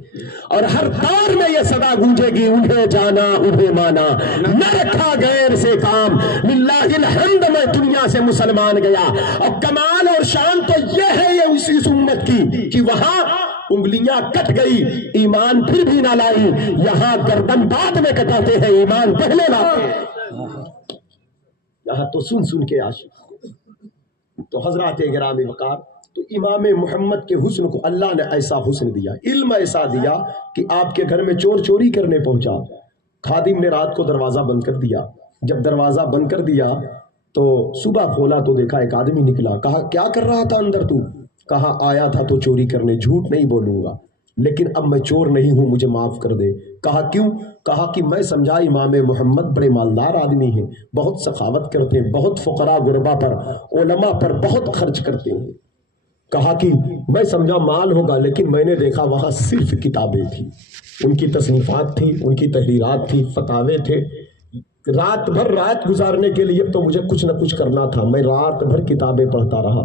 اور ہر دور میں یہ صدا گونجے گی، انہیں جانا انہیں مانا، نہ رکھا غیر سے کام، للہ الحمد میں دنیا سے مسلمان گیا۔ اور کمال اور شان تو یہ ہے یہ اس امت کی کہ وہاں انگلیاں کٹ گئی، ایمان پھر بھی نہ لائی، یہاں گردن بعد میں کٹاتے ہیں، ایمان پہلے لاتے ہیں۔ یہاں تو سن سن کے عاشق۔ تو حضرات گرامی وقار، تو امام محمد کے حسن کو اللہ نے ایسا حسن دیا، علم ایسا دیا کہ آپ کے گھر میں چور چوری کرنے پہنچا، خادم نے رات کو دروازہ بند کر دیا، جب دروازہ بند کر دیا تو صبح کھولا تو دیکھا ایک آدمی نکلا، کہا کیا کر رہا تھا اندر تو؟ کہا آیا تھا تو چوری کرنے، جھوٹ نہیں بولوں گا، لیکن اب میں چور نہیں ہوں، مجھے معاف کر دے۔ کہا کیوں؟ کہا کہ میں سمجھا امام محمد بڑے مالدار آدمی ہیں، بہت سخاوت کرتے ہیں، بہت فقراء غربا پر، علماء پر بہت خرچ کرتے ہیں۔ کہا کہ میں سمجھا مال ہوگا، لیکن میں نے دیکھا وہاں صرف کتابیں تھیں، ان کی تصنیفات تھی، ان کی تحریرات تھی، فتاوے تھے، رات بھر رات گزارنے کے لیے تو مجھے کچھ نہ کچھ کرنا تھا، میں رات بھر کتابیں پڑھتا رہا،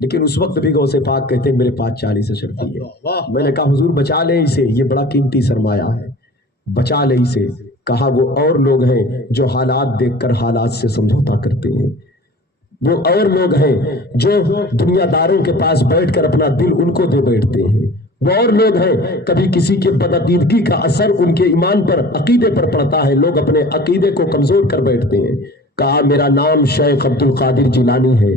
لیکن اس وقت بھی غوث پاک کہتے ہیں میرے پاس 40 اشرفی ہے. میں نے کہا حضور بچا لیں اسے، یہ بڑا قیمتی سرمایہ ہے، بچا لیں اسے. کہا وہ اور لوگ ہیں جو حالات دیکھ کر حالات سے سمجھوتا کرتے ہیں، وہ اور لوگ ہیں جو دنیا داروں کے پاس بیٹھ کر اپنا دل ان کو دے بیٹھتے ہیں، وہ اور لوگ ہیں کبھی کسی کے بدعقیدگی کا اثر ان کے ایمان پر عقیدے پر پڑتا ہے، لوگ اپنے عقیدے کو کمزور کر بیٹھتے ہیں. کہا میرا نام شیخ عبد القادر جیلانی ہے،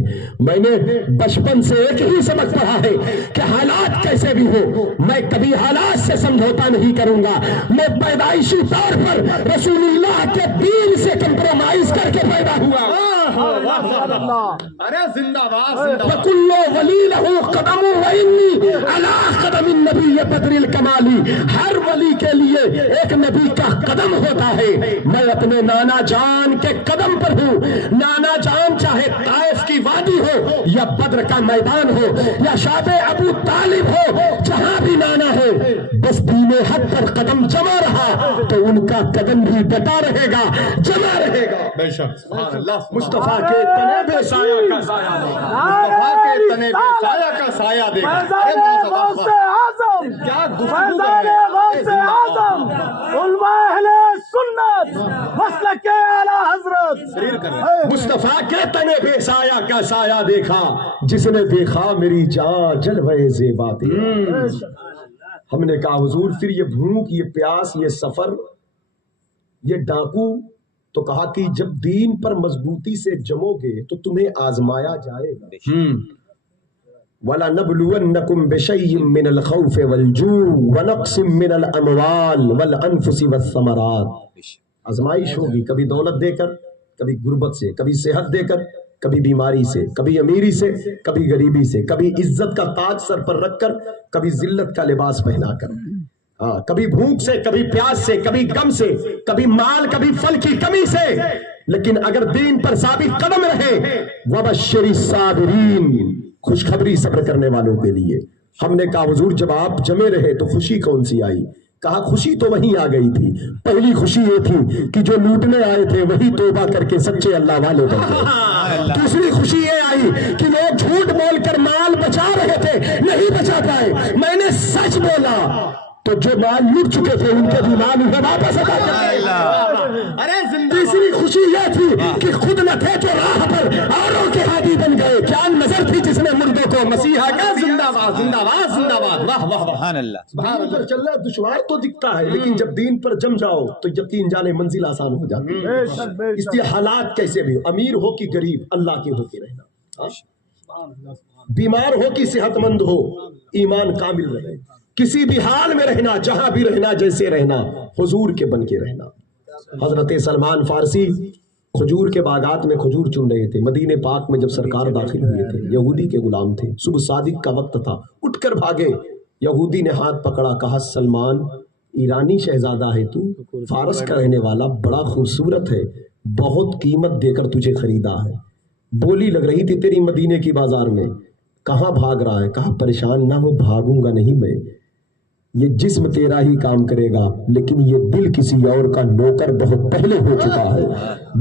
میں نے بچپن سے ایک ہی سبق پڑھا ہے کہ حالات کیسے بھی ہو میں کبھی حالات سے سمجھوتا نہیں کروں گا. میں پیدائشی طور پر رسول اللہ کے دین سے کمپرومائز کر کے پیدا ہوا. ارے زندہ باد زندہ باد. وَكُلُّ وَلِي لَهُ قَدَمٌ وَإِنِّي عَلَىٰ قَدَمِ النَّبِيِّ بَدْرِ الْكَمَالِ. ہر ولی کے لیے ایک نبی کا قدم ہوتا ہے. میں اپنے نانا جان کے قدم پر ہوں. نانا جان چاہے طائف کی وادی ہو یا بدر کا میدان ہو یا شاب ابو طالب ہو، جہاں بھی نانا ہے بس دین حق پر قدم جمع رہا تو ان کا قدم بھی ڈٹا رہے گا، جمع رہے گا. بے شک سبحان اللہ. مصطفیٰ کے تنے پہ سایہ کا سایہ دیکھا، مصطفیٰ کے تنے پہ سایہ کا سایہ دیکھا. کیا گفتگو مصطفیٰ کے تنے پہ سایہ کا سایہ دیکھا، جس نے دیکھا میری جان جلوے زیبا تھی. ہم نے کہا حضور پھر یہ بھوک، یہ پیاس، یہ سفر، یہ ڈاکو؟ تو کہا کہ جب دین پر مضبوطی سے جمو گے تو تمہیں آزمایا جائے گا. وَلَنَبْلُوَنَّكُمْ بِشَيْءٍ مِّنَ الْخَوْفِ وَالْجُوعِ وَنَقْصٍ مِّنَ الْأَمْوَالِ وَالْأَنفُسِ وَالثَّمَرَاتِ. آزمائش ہوگی، کبھی دولت دے کر، کبھی غربت سے، کبھی صحت دے کر، کبھی بیماری سے، کبھی امیری سے، کبھی غریبی سے، کبھی عزت کا تاج سر پر رکھ کر، کبھی ذلت کا لباس پہنا کر، کبھی بھوک سے، کبھی پیاس سے، کبھی غم سے، کبھی مال، کبھی پھل کی کمی سے. لیکن اگر دین پر ثابت قدم رہے. وَبَشِّرِ الصَّابِرِينَ، خوشخبری صبر کرنے والوں کے لیے. ہم نے کہا حضور جب آپ جمے رہے تو خوشی کون سی آئی؟ کہا خوشی تو وہیں آ گئی تھی. پہلی خوشی یہ تھی کہ جو لوٹنے آئے تھے وہی توبہ کر کے سچے اللہ والے بن گئے. دوسری خوشی یہ آئی کہ لوگ جھوٹ بول کر مال بچا رہے تھے، نہیں بچا پائے. میں نے سچ بولا تو جو مال لوٹ چکے تھے ان کے بھی مال انہیں واپس ادا کر. تیسری خوشی یہ تھی کہ خود نہ تھے جو راہ پر اوروں کے ہادی بن گئے. کیا نظر تھی جس نے مردوں کو مسیحا کا زندہ باد زندہ باد زندہ باد. واہ واہ سبحان اللہ. دین پر چلنا دشوار تو دکھتا ہے لیکن جب دین پر جم جاؤ تو یقین جانے منزل آسان ہو جاتی ہے. اس لیے حالات کیسے بھی ہو، امیر ہو کہ غریب، اللہ کے ہو کے رہنا. بیمار ہو کہ صحت مند ہو، ایمان کامل رہے. کسی بھی حال میں رہنا، جہاں بھی رہنا، جیسے رہنا، حضور کے بن کے رہنا. حضرت سلمان فارسی کھجور کے باغات میں کھجور چن رہے تھے. مدینے پاک میں جب سرکار داخل ہوئے تھے، یہودی کے غلام تھے. صبح صادق کا وقت تھا، اٹھ کر بھاگے. یہودی نے ہاتھ پکڑا، کہا سلمان ایرانی شہزادہ ہے تو، فارس کا رہنے والا، بڑا خوبصورت ہے، بہت قیمت دے کر تجھے خریدا ہے. بولی لگ رہی تھی تیری مدینے کی بازار میں. کہاں بھاگ رہا ہے؟ کہا پریشان نہ ہو، بھاگوں گا نہیں میں. یہ جسم تیرا ہی کام کرے گا لیکن یہ دل کسی اور کا نوکر بہت پہلے ہو چکا ہے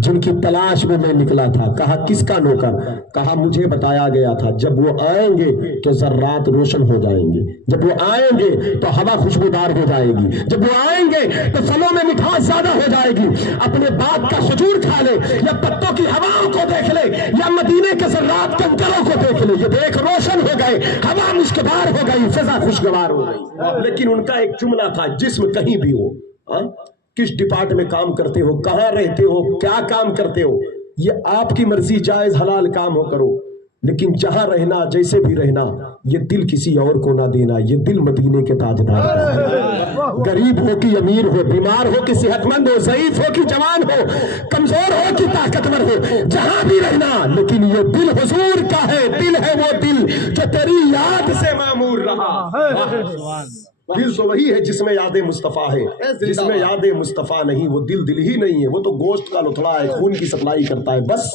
جن کی تلاش میں نکلا تھا. کہا کس کا نوکر؟ کہا مجھے بتایا گیا تھا جب وہ آئیں گے تو ذرات روشن ہو جائیں گے، جب وہ آئیں گے تو ہوا خوشبودار ہو جائے گی، جب وہ آئیں گے تو پھلوں میں مٹھاس زیادہ ہو جائے گی. اپنے باغ کا کھجور کھا لے یا پتوں کی ہواؤں کو دیکھ لے یا مدینے کے ذرات کنکروں کو دیکھ لے، یہ دیکھ روشن ہو گئے، ہوا مشکبار ہو گئی، فضا خوشگوار ہو گئی. لیکن ان کا ایک جملہ تھا، جسم کہیں بھی ہو، کس ڈپارٹ میں کام کرتے ہو، کہاں رہتے ہو، کیا کام کرتے ہو، یہ آپ کی مرضی، جائز حلال کام ہو کرو، لیکن جہاں رہنا، جیسے بھی رہنا، یہ دل کسی اور کو نہ دینا. یہ دل مدینے کے تاجدار کا ہے. غریب ہو کہ امیر ہو، بیمار ہو کہ صحت مند ہو، ضعیف ہو کہ جوان ہو، کمزور ہو کہ طاقتور ہو، جہاں بھی رہنا، لیکن یہ دل حضور کا ہے. دل ہے وہ دل جو تیری یاد سے معمور رہا. دل تو وہی ہے جس میں یاد مصطفیٰ ہے. جس میں یاد مصطفیٰ نہیں وہ دل ہی نہیں ہے، وہ تو گوشت کا لتھڑا ہے، خون کی سپلائی کرتا ہے. بس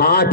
8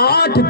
8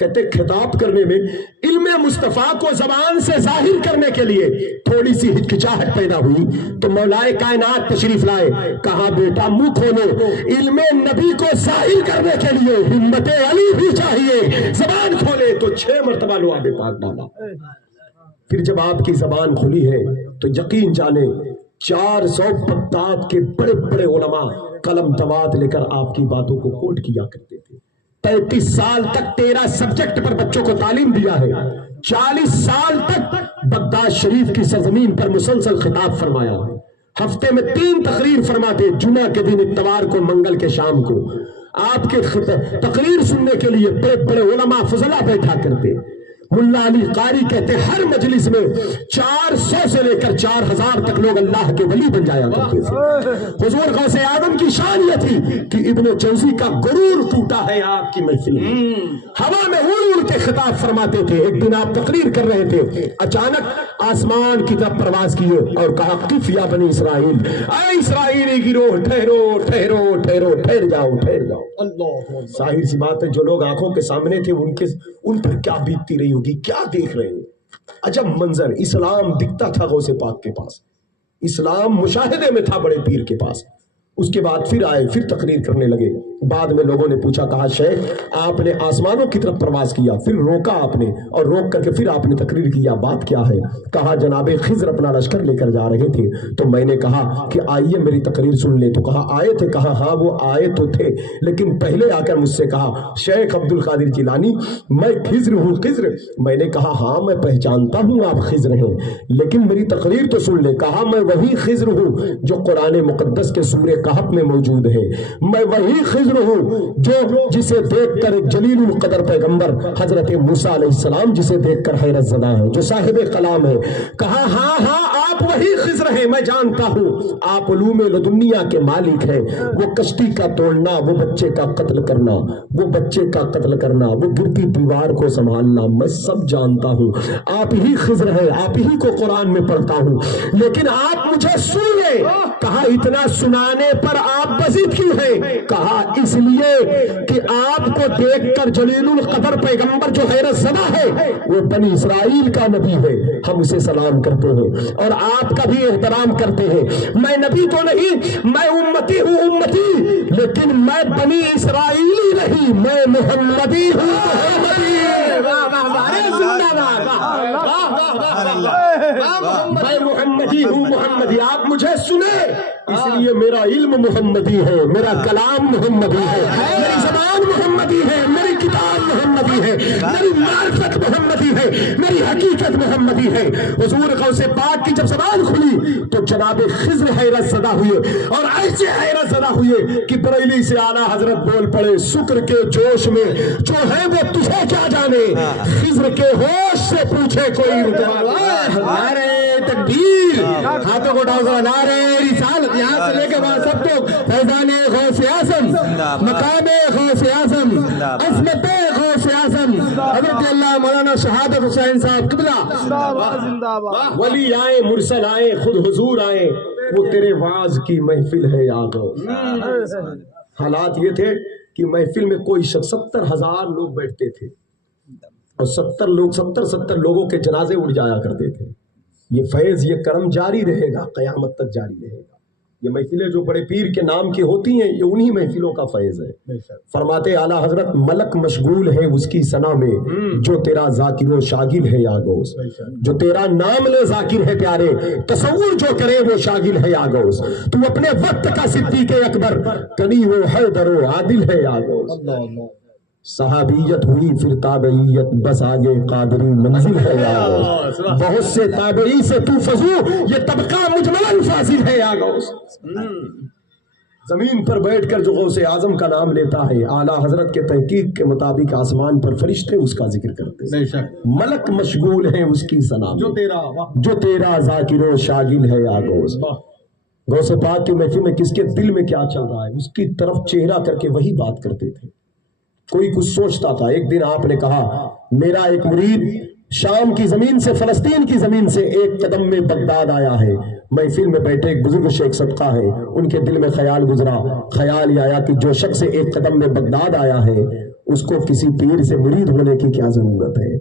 کہتے خطاب کرنے میں علم مصطفیٰ کو زبان سے ظاہر کرنے کے لیے تھوڑی سی ہچکچاہٹ پیدا ہوئی تو مولائے کائنات تشریف لائے، کہا بیٹا منہ کھولو، علم نبی کو ظاہر کرنے کے لیے ہمت علی بھی چاہیے، زبان کھولے تو 6 مرتبہ لعاب پاک ڈالا۔ پھر جب آپ کی زبان کھلی ہے تو یقین جانے 400 بغداد کے بڑے بڑے علماء قلم دوات لے کر آپ کی باتوں کو کوٹ کیا کرتے تھے۔ 33 سال تک 13 سبجیکٹ پر بچوں کو تعلیم دیا ہے، 40 سال تک بغداد شریف کی سرزمین پر مسلسل خطاب فرمایا، ہفتے میں 3 تقریر فرماتے، جمعہ کے دن، اتوار کو، منگل کے شام کو۔ آپ کے تقریر سننے کے لیے بڑے بڑے علماء فضلاء بیٹھا کرتے۔ ملا علی قاری کہتے ہر مجلس میں 400 سے لے کر 4000 تک لوگ اللہ کے ولی بن جایا کرتے تھے۔ حضور غوث اعظم کی شان یہ تھی کہ ابن جوزی کا غرور ٹوٹا ہے آپ کی محفل میں، ہوا میں اڑ اڑ کے خطاب فرماتے تھے۔ ایک دن آپ تقریر کر رہے تھے، اچانک آسمان کی طرف پرواز کیے اور کہا قف یا بنی اسرائیل، اے اسرائیلی گروہ ٹھہرو ٹھہرو ٹھہرو، ٹھہر جاؤ ٹھہر جاؤ۔ ظاہر سی بات ہے جو لوگ آنکھوں کے سامنے تھے ان پر کیا بیتتی رہی ہوگی، کیا دیکھ رہے ہیں۔ عجب منظر، اسلام دکھتا تھا غوث پاک کے پاس، اسلام مشاہدے میں تھا بڑے پیر کے پاس۔ اس کے بعد پھر آئے، پھر تقریر کرنے لگے۔ بعد میں لوگوں نے پوچھا، کہا شیخ آپ نے آسمانوں کی طرف پرواز کیا، پھر روکا آپ نے، اور روک کر کے پھر آپ نے تقریر کیا، بات کیا ہے؟ کہا جناب خضر اپنا لشکر لے کر جا رہے تھے تو میں نے کہا کہ آئیے میری تقریر سن لیں، تو کہا آئے تھے؟ کہا ہاں وہ آئے تو تھے، لیکن پہلے آ کر مجھ سے کہا شیخ عبد القادر جیلانی میں خضر ہوں خضر۔ میں نے کہا ہاں میں پہچانتا ہوں آپ خضر ہیں، لیکن میری تقریر تو سن لیں۔ کہا میں وہی خضر ہوں جو قرآن مقدس کے سورہ کہف میں موجود ہے، میں وہی خضر ہوں جو جسے دیکھ کر ایک جلیل القدر پیغمبر حضرت موسیٰ علیہ السلام جسے دیکھ کر حیرت زدہ ہے، جو صاحب کلام ہے۔ کہا ہاں ہاں آپ وہی خضر ہیں، میں جانتا ہوں آپ علوم لدنیا کے مالک ہیں، وہ کشتی کا توڑنا، وہ بچے کا قتل کرنا، وہ بچے کا قتل کرنا، وہ گرتی دیوار کو سنبھالنا، میں سب جانتا ہوں، آپ ہی خضر ہیں، آپ ہی کو قرآن میں پڑھتا ہوں، لیکن آپ مجھے سن لیں۔ کہا اتنا سنانے پر آپ بزید کیوں ہیں؟ کہا اس لیے کہ آپ کو دیکھ کر جلیل القدر پیغمبر جو حیرت زدہ ہے وہ بنی اسرائیل کا نبی ہے، ہم اسے سلام کرتے ہیں اور آپ کا بھی احترام کرتے ہیں۔ میں نبی تو نہیں، میں امتی ہوں امتی، لیکن میں بنی اسرائیلی نہیں، میں محمدی ہوں محمدی۔ میں محمدی ہوں محمدی، آپ مجھے سنیں، اس لیے میرا علم محمدی ہے، میرا کلام محمدی ہے، میری زبان محمدی ہے، میری کتاب محمدی ہے، میری معرفت محمدی ہے، میری حقیقت محمدی ہے۔ حضور غوث پاک کی جب زبان کھلی تو جناب خضر حیرت زدہ ہوئے، اور ایسے حیرت زدہ ہوئے کہ بریلی سے اعلیٰ حضرت بول پڑے شکر کے جوش میں جو ہے وہ تجھے کیا جانے، خضر کے ہوش سے پوچھے کوئی نعرہ تکبیر، ہاتھوں کو ڈاؤ، نعرہ رسالت، یہاں سے لے کے وہاں سب کو فیضان غوث اعظم، مقام غوث اعظم، عظمت غوث اعظم حضرت اللہ مولانا شہادت حسین صاحب قبلہ۔ ولی آئے، مرسل آئے، خود حضور آئے، وہ تیرے واز کی محفل ہے یاد ہو۔ حالات یہ تھے کہ محفل میں کوئی 70,000 لوگ بیٹھتے تھے اور 70 لوگوں کے جنازے اڑ جایا کرتے تھے۔ یہ فیض، یہ کرم جاری رہے گا، قیامت تک جاری رہے گا۔ یہ محفلیں جو بڑے پیر کے نام کی ہوتی ہیں یہ انہی محفلوں کا فیض ہے۔ فرماتے اعلیٰ حضرت ملک مشغول ہے اس کی ثنا میں، جو تیرا ذاکر و شاگل ہے یا غوث، جو تیرا نام لے ذاکر ہے پیارے، تصور جو کرے وہ شاگل ہے یا غوث، تو اپنے وقت کا صدیق اکبر، کنی و حیدر و عادل ہے یا غوث۔ صحابیت ہوئی پھر تابعیت، بس آگے قادری منزل ہے یا غوث، بہت سے تابعی سے تو فضو، یہ طبقہ مجمل فاضل ہے یا غوث۔ زمین پر بیٹھ کر جو غوث اعظم کا نام لیتا ہے، اعلیٰ حضرت کے تحقیق کے مطابق آسمان پر فرشتے اس کا ذکر کرتے ہیں، ملک مشغول ہیں اس کی ثنا میں، جو تیرا ذاکر و شاگل ہے یا غوث۔ غوث پاک کی محفل میں کس کے دل میں کیا چل رہا ہے اس کی طرف چہرہ کر کے وہی بات کرتے تھے۔ کوئی کچھ سوچتا تھا، ایک دن آپ نے کہا میرا ایک مرید شام کی زمین سے، فلسطین کی زمین سے 1 قدم میں بغداد آیا ہے۔ محفل میں بیٹھے ایک بزرگ شیخ صدقہ ہے، ان کے دل میں خیال گزرا، خیال یہ آیا کہ جو شخص 1 قدم میں بغداد آیا ہے اس کو کسی پیر سے مرید ہونے کی کیا ضرورت ہے؟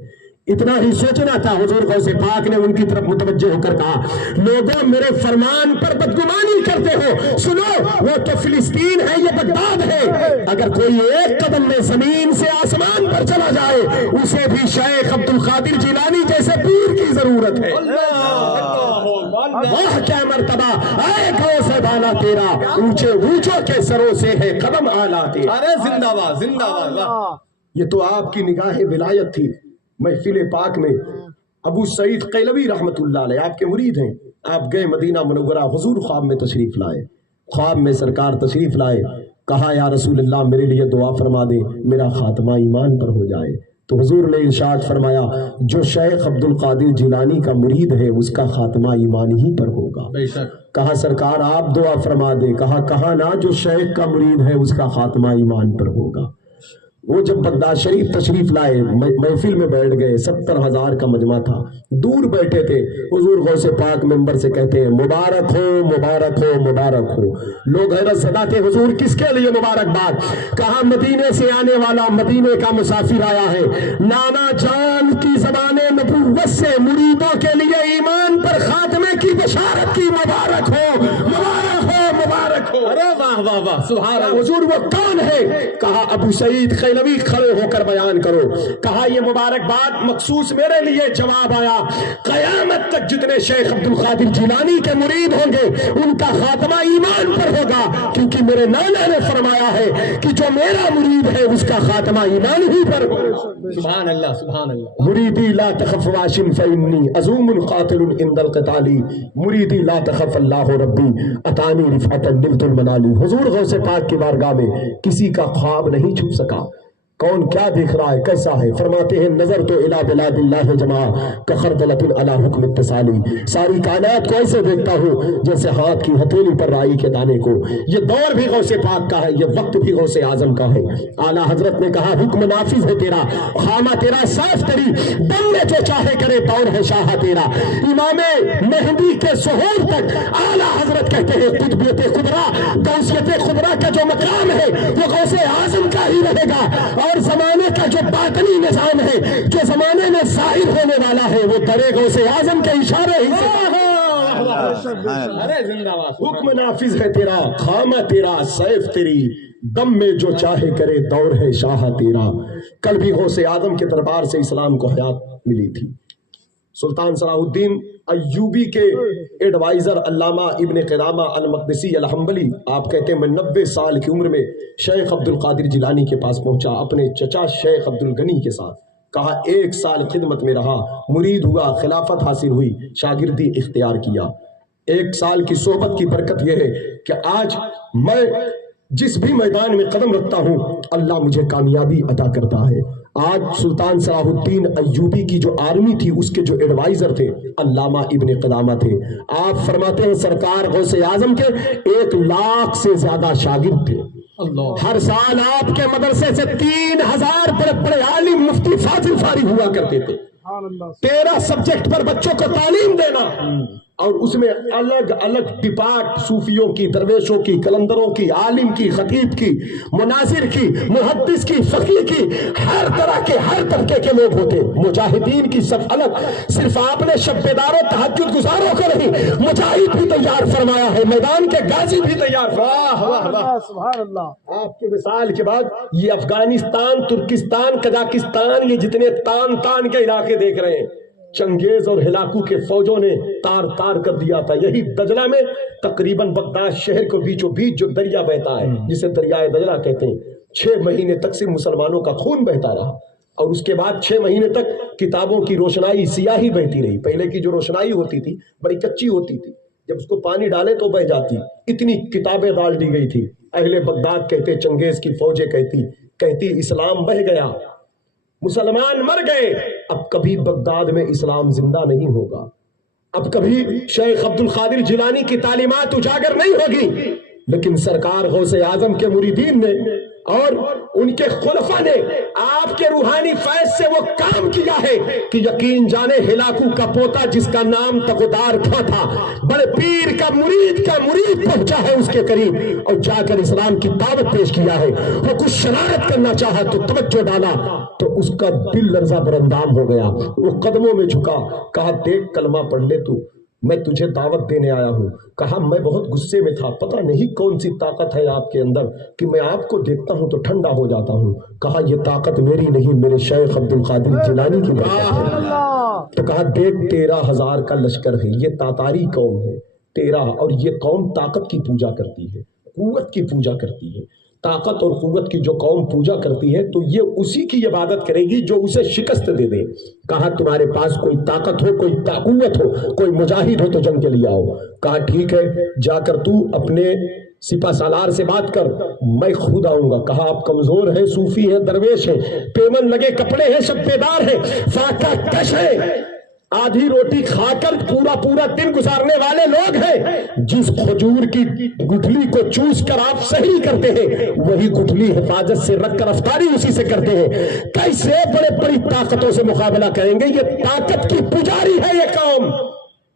اتنا ہی سوچنا تھا۔ حضور غوث پاک نے ان کی طرف متوجہ ہو کر کہا، لوگوں میرے فرمان پر بدگمانی کرتے ہو، سنو وہ تو فلسطین ہے، یہ بغداد ہے، اگر کوئی ایک قدم میں زمین سے آسمان پر چلا جائے اسے بھی شیخ عبد القادر جیلانی جیسے پیر کی ضرورت ہے۔ واہ کیا مرتبہ، اے غوث بالا تیرا، اونچے اونچوں کے سروں سے ہے قدم آلا تیرا۔ ارے زندہ باد زندہ باد۔ یہ تو آپ کی نگاہ ولایت تھی۔ محفل پاک میں ابو سعید قیلوی رحمت اللہ علیہ آپ کے مرید ہیں، آپ گئے مدینہ منورہ، حضور خواب میں تشریف لائے، خواب میں سرکار تشریف لائے، کہا یا رسول اللہ میرے لیے دعا فرما دیں میرا خاتمہ ایمان پر ہو جائے۔ تو حضور نے ارشاد فرمایا جو شیخ عبد القادر جیلانی کا مرید ہے اس کا خاتمہ ایمان ہی پر ہوگا۔ کہا سرکار آپ دعا فرما دیں، کہا نا جو شیخ کا مرید ہے اس کا خاتمہ ایمان پر ہوگا۔ وہ جب بغداد شریف تشریف لائے، محفل میں بیٹھ گئے، 70,000 کا مجمع تھا، دور بیٹھے تھے، حضور غوث پاک منبر سے کہتے ہیں مبارک ہو مبارک ہو مبارک ہو۔ لوگ حیرت زدہ تھے، حضور کس کے لیے مبارکباد؟ کہا مدینے سے آنے والا مدینے کا مسافر آیا ہے، نانا جان کی زبان نبوت سے مریدوں کے لیے ایمان پر خاتمے کی بشارت کی، مبارک ہو مبارک ہو مبارک ہو۔ ارے واہ واہ واہ سبحان اللہ۔ حضور وہ کون ہے؟ کہا ابو سعید قیلوی کھڑے ہو کر بیان کرو۔ کہا یہ مبارکباد مخصوص میرے لیے۔ جواب آیا قیامت تک جتنے شیخ عبد القادر جیلانی کے مرید ہوں گے ان کا خاتمہ ایمان پر ہوگا، کیونکہ میرے نانا نے فرمایا ہے کہ جو میرا مرید ہے اس کا خاتمہ ایمان ہی پر ہوگا۔ سبحان اللہ سبحان اللہ۔ مریدی لا تخف واشم فإنی عزوم قاتل عند القتال، مریدی لا تخف اللہ ربی اتانی رفعت نلت المنالی۔ حضور غوث پاک کی بارگاہ میں کسی کا خواب نہیں چھپ سکا، کون کیا دیکھ رہا ہے کیسا ہے؟ فرماتے ہیں نظر تو الی بلاد اللہ جمع کخردلۃ علی حکم اتصالی، ساری کائنات کو ایسے دیکھتا ہوں جیسے ہاتھ کی ہتھیلی پر رائی کے دانے کو۔ یہ دور بھی غوث پاک کا ہے، یہ وقت بھی غوث اعظم کا ہے۔ اعلیٰ حضرت نے کہا حکم نافذ ہے تیرا، خامہ تیرا صاف تری، دم میں جو چاہے کرے دور ہے شاہ تیرا۔ امام مہدی کے ظہور تک اعلیٰ حضرت کہتے ہیں قطبیت کبریٰ غوثیت کبریٰ کا جو مقام ہے وہ غوث اعظم کا ہی رہے گا، اور زمانے کا جو باطنی نظام ہے جو زمانے میں ظاہر ہونے والا ہے وہ در غوث اعظم کے اشارے ہی سے۔ ارے زندہ باد۔ حکم نافذ ہے تیرا، خامہ تیرا، سیف تیری، دم میں جو چاہے کرے دور ہے شاہ تیرا۔ کل بھی غوث اعظم کے دربار سے اسلام کو حیات ملی تھی۔ سلطان صلاح الدین ایوبی کے ایڈوائزر علامہ ابن قدامہ المقدسی الحنبلی آپ کہتے ہیں میں 90 سال کی عمر میں شیخ عبد القادر جیلانی کے پاس پہنچا اپنے چچا شیخ عبد الغنی کے ساتھ، کہا 1 سال خدمت میں رہا، مرید ہوا، خلافت حاصل ہوئی، شاگردی اختیار کیا۔ 1 سال کی صحبت کی برکت یہ ہے کہ آج میں جس بھی میدان میں قدم رکھتا ہوں اللہ مجھے کامیابی عطا کرتا ہے۔ آج سلطان صلاح الدین ایوبی کی جو آرمی تھی اس کے جو ایڈوائزر تھے علامہ ابن قدامہ تھے۔ آپ فرماتے ہیں سرکار غوث اعظم کے 1 لاکھ سے زیادہ شاگرد تھے۔ ہر سال آپ کے مدرسے سے 3000 بڑے بڑے عالم مفتی فاضل فارغ ہوا کرتے تھے۔ 13 سبجیکٹ پر بچوں کو تعلیم دینا، اور اس میں الگ الگ ڈپارٹ صوفیوں کی، درویشوں کی، کلندروں کی، عالم کی، خطیب کی، مناظر کی، محدث کی، فقیہ کی، ہر طرح کے ہر طبقے کے لوگ ہوتے۔ مجاہدین کی صف الگ، صرف آپ نے شب بیداروں تہجد گزاروں کو نہیں، مجاہد بھی تیار فرمایا ہے، میدان کے غازی بھی تیار فرمایا۔ سبحان اللہ۔ آپ کے وصال کے بعد یہ افغانستان، ترکستان، قزاقستان، یہ جتنے تان کے علاقے دیکھ رہے ہیں چنگیز اور ہلاکو کے فوجوں نے تار تار کر دیا تھا۔ یہی دجلہ میں تقریباً بغداد شہر کو بیچوں بیچ جو دریا بہتا ہے جسے دریائے دجلہ کہتے ہیں، 6 مہینے تک سے مسلمانوں کا خون بہتا رہا، اور اس کے بعد 6 مہینے تک کتابوں کی روشنائی سیاہی بہتی رہی۔ پہلے کی جو روشنائی ہوتی تھی بڑی کچی ہوتی تھی، جب اس کو پانی ڈالے تو بہ جاتی، اتنی کتابیں ڈال دی گئی تھی۔ اہل بغداد کہتے، چنگیز کی فوجیں کہتی اسلام بہ گیا، مسلمان مر گئے، اب کبھی بغداد میں اسلام زندہ نہیں ہوگا، اب کبھی شیخ عبد القادر جیلانی کی تعلیمات اجاگر نہیں ہوگی۔ لیکن سرکار غوث اعظم کے مریدین نے اور ان کے خلفاء نے آپ کے روحانی فیض سے وہ کام کیا ہے کہ یقین جانے ہلاکو کا پوتا جس کا نام تقدار کھا تھا، بڑے پیر کا مرید پہنچا ہے اس کے قریب اور جا کر اسلام کی دعوت پیش کیا ہے۔ وہ کچھ شرارت کرنا چاہا تو توجہ ڈالا تو اس کا دل لرزہ برندام ہو گیا، وہ قدموں میں جھکا، کہا دیکھ کلمہ پڑھ لے تو، میں تجھے دعوت دینے آیا ہوں۔ کہا میں بہت غصے میں تھا، پتہ نہیں کون سی طاقت ہے آپ کے اندر کہ میں آپ کو دیکھتا ہوں تو ٹھنڈا ہو جاتا ہوں۔ کہا یہ طاقت میری نہیں، میرے شیخ عبد القادر جیلانی کی طاقت ہے۔ تو کہا دیکھ 13,000 کا لشکر ہے، یہ تاتاری قوم ہے 13، اور یہ قوم طاقت کی پوجا کرتی ہے، قوت کی پوجا کرتی ہے۔ طاقت اور قوت کی جو قوم پوجا کرتی ہے تو یہ اسی کی عبادت کرے گی جو اسے شکست دے دے۔ کہا تمہارے پاس کوئی طاقت ہو، کوئی قوت ہو، کوئی مجاہد ہو تو جنگ کے لیے آؤ۔ کہا ٹھیک ہے، جا کر تو اپنے سپہ سالار سے بات کر، میں خود آؤں گا۔ کہا آپ کمزور ہیں، صوفی ہیں، درویش ہیں، پیمن لگے کپڑے ہیں، شبیدار ہیں، فاقہ کش ہیں، آدھی روٹی کھا کر پورا دن گزارنے والے لوگ ہیں۔ جس کھجور کی گٹھلی کو چوس کر آپ صحیح کرتے ہیں وہی گٹھلی حفاظت سے رکھ کر افطاری اسی سے کرتے ہیں، کیسے بڑی طاقتوں سے مقابلہ کریں گے؟ یہ طاقت کی پجاری ہے یہ قوم۔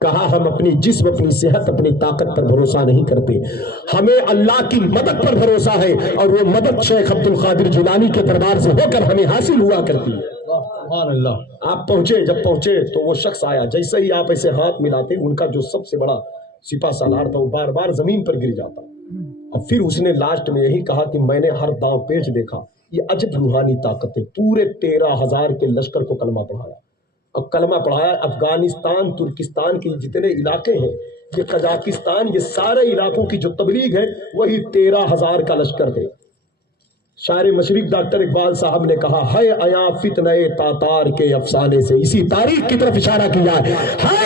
کہا ہم اپنی جسم، اپنی صحت، اپنی طاقت پر بھروسہ نہیں کرتے، ہمیں اللہ کی مدد پر بھروسہ ہے، اور وہ مدد شیخ عبد القادر جیلانی کے دربار سے ہو کر ہمیں حاصل ہوا کرتی ہے۔ سبحان اللہ۔ آپ پہنچے، جب پہنچے تو وہ شخص آیا، جیسے ہی آپ ایسے ہاتھ ملاتے ان کا جو سب سے بڑا سپہ سالار تھا وہ بار بار زمین پر گر جاتا، اور پھر اس نے لاسٹ میں یہی کہا کہ میں نے ہر داؤ پیچ دیکھا، یہ عجب روحانی طاقت ہے۔ پورے 13,000 کے لشکر کو کلمہ پڑھایا، اور کلمہ پڑھایا۔ افغانستان، ترکستان کے جتنے علاقے ہیں، یہ قزاقستان، یہ سارے علاقوں کی جو تبلیغ ہے وہی 13,000 کا لشکر ہے۔ شاعر مشرق ڈاکٹر اقبال صاحب نے کہا ہے ایا فتنہ تاتار کے افسانے سے، اسی تاریخ کی طرف اشارہ کیا ہے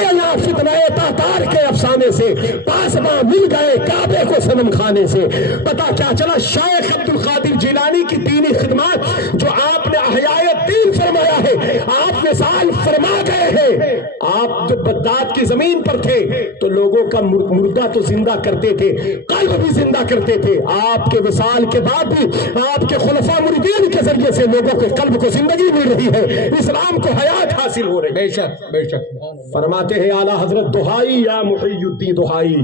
ایا فتنہ تاتار کے افسانے سے، پاسباں مل گئے کعبے کو صنم خانے سے۔ پتہ کیا چلا؟ شیخ عبد القادر جیلانی کی دینی خدمات جو آپ نے احیاء دین فرمایا ہے، آپ وصال فرما گئے ہیں۔ آپ جب بغداد کی زمین پر تھے تو لوگوں کا مردہ تو زندہ کرتے تھے، قلب بھی زندہ کرتے تھے۔ آپ کے وصال کے بعد بھی آپ کے خلفاء مریدین کے ذریعے سے لوگوں کے قلب کو زندگی مل رہی ہے، اسلام کو حیات حاصل ہو رہی ہے۔ بے شک بے شک۔ فرماتے ہیں اعلیٰ حضرت دہائی یا محی الدین دہائی،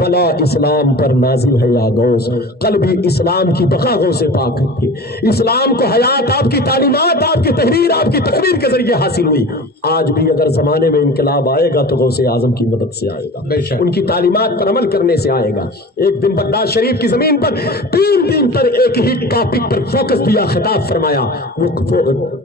بلا اسلام پر نازل ہے یا غوث، قلبی اسلام کی بقا غوث پاک ہے۔ اسلام کو حیات آپ کی تعلیمات، آپ کی تحریر، آپ کی تقریر کے ذریعے حاصل ہوئی۔ آج بھی اگر زمانے میں انقلاب آئے گا تو غوث اعظم کی مدد سے آئے گا، ان کی تعلیمات پر عمل کرنے سے آئے گا۔ ایک دن بغداد شریف کی زمین پر 3 دن پر ایک ہی ٹاپک پر فوکس دیا، خطاب فرمایا۔ وہ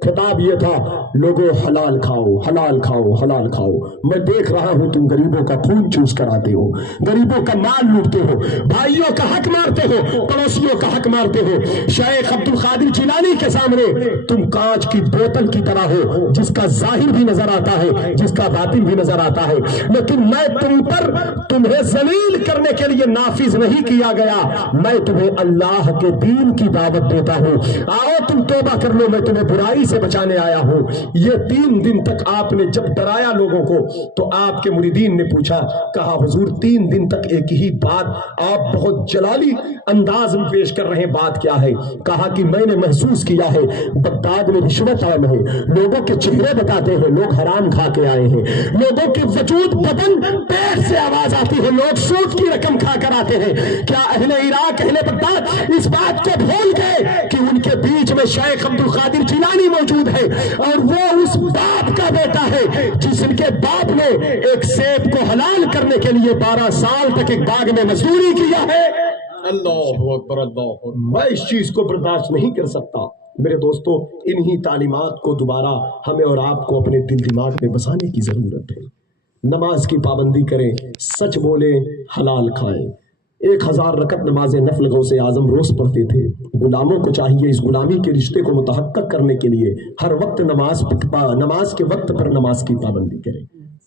خطاب یہ تھا، لوگوں حلال کھاؤ، حلال کھاؤ، حلال کھاؤ۔ میں دیکھ رہا ہوں تم غریبوں کا خون چوس کر آتے ہو، غریبوں کا مال لوٹتے ہو، بھائیوں کا حق مارتے ہو، پڑوسیوں کا حق مارتے ہو۔ شیخ عبد القادر جیلانی کے سامنے تم کانچ کی بوتل کی طرح ہو، جس کا ظاہر بھی نظر آتا ہے، جس کا باطن بھی نظر آتا ہے، لیکن میں تم پر تمہیں ذلیل کرنے کے لیے نافذ نہیں کیا گیا، میں تمہیں اللہ کے دین کی دعوت دیتا ہوں، آؤ تم توبہ کر لو، میں تمہیں برائی سے بچانے آیا ہوں۔ یہ 3 دن تک آپ نے جب ڈرایا لوگوں کو تو آپ کے مریدین نے پوچھا، کہا حضور 3 دن تک ایک ہی بات آپ بہت جلالی انداز میں پیش کر رہے ہیں، بات کیا ہے؟ کہا کہ میں نے محسوس کیا ہے بغداد میں رشوت عام ہے، لوگوں کے چہرے بتاتے ہیں لوگ حرام کھا کے آئے ہیں، لوگوں کے وجود بدن پیٹ سے آواز آتی ہے، لوگ سود کی رقم کھا کر آتے ہیں۔ کیا اہل عراق، اہل بغداد اس بات کو بھول گئے کہ ان کے بیچ میں شیخ عبد القادر جیلانی موجود ہے، اور وہ اس باپ کا بیٹا ہے جس کے باپ نے ایک سیب کو حلال کرنے کے لیے 12 سال تک ایک باغ میں مزدوری کیا ہے۔ اللہ اکبر، اللہ اکبر۔ میں اس چیز کو برداشت نہیں کر سکتا۔ میرے دوستو، انہی تعلیمات کو دوبارہ ہمیں اور آپ کو اپنے دل دماغ میں بسانے کی ضرورت ہے۔ نماز کی پابندی کریں، سچ بولیں، حلال کھائیں۔ 1000 رکعت نماز نفل غوث اعظم روز پڑھتے تھے۔ غلاموں کو چاہیے اس غلامی کے رشتے کو متحقق کرنے کے لیے ہر وقت نماز کے وقت پر نماز کی پابندی کریں۔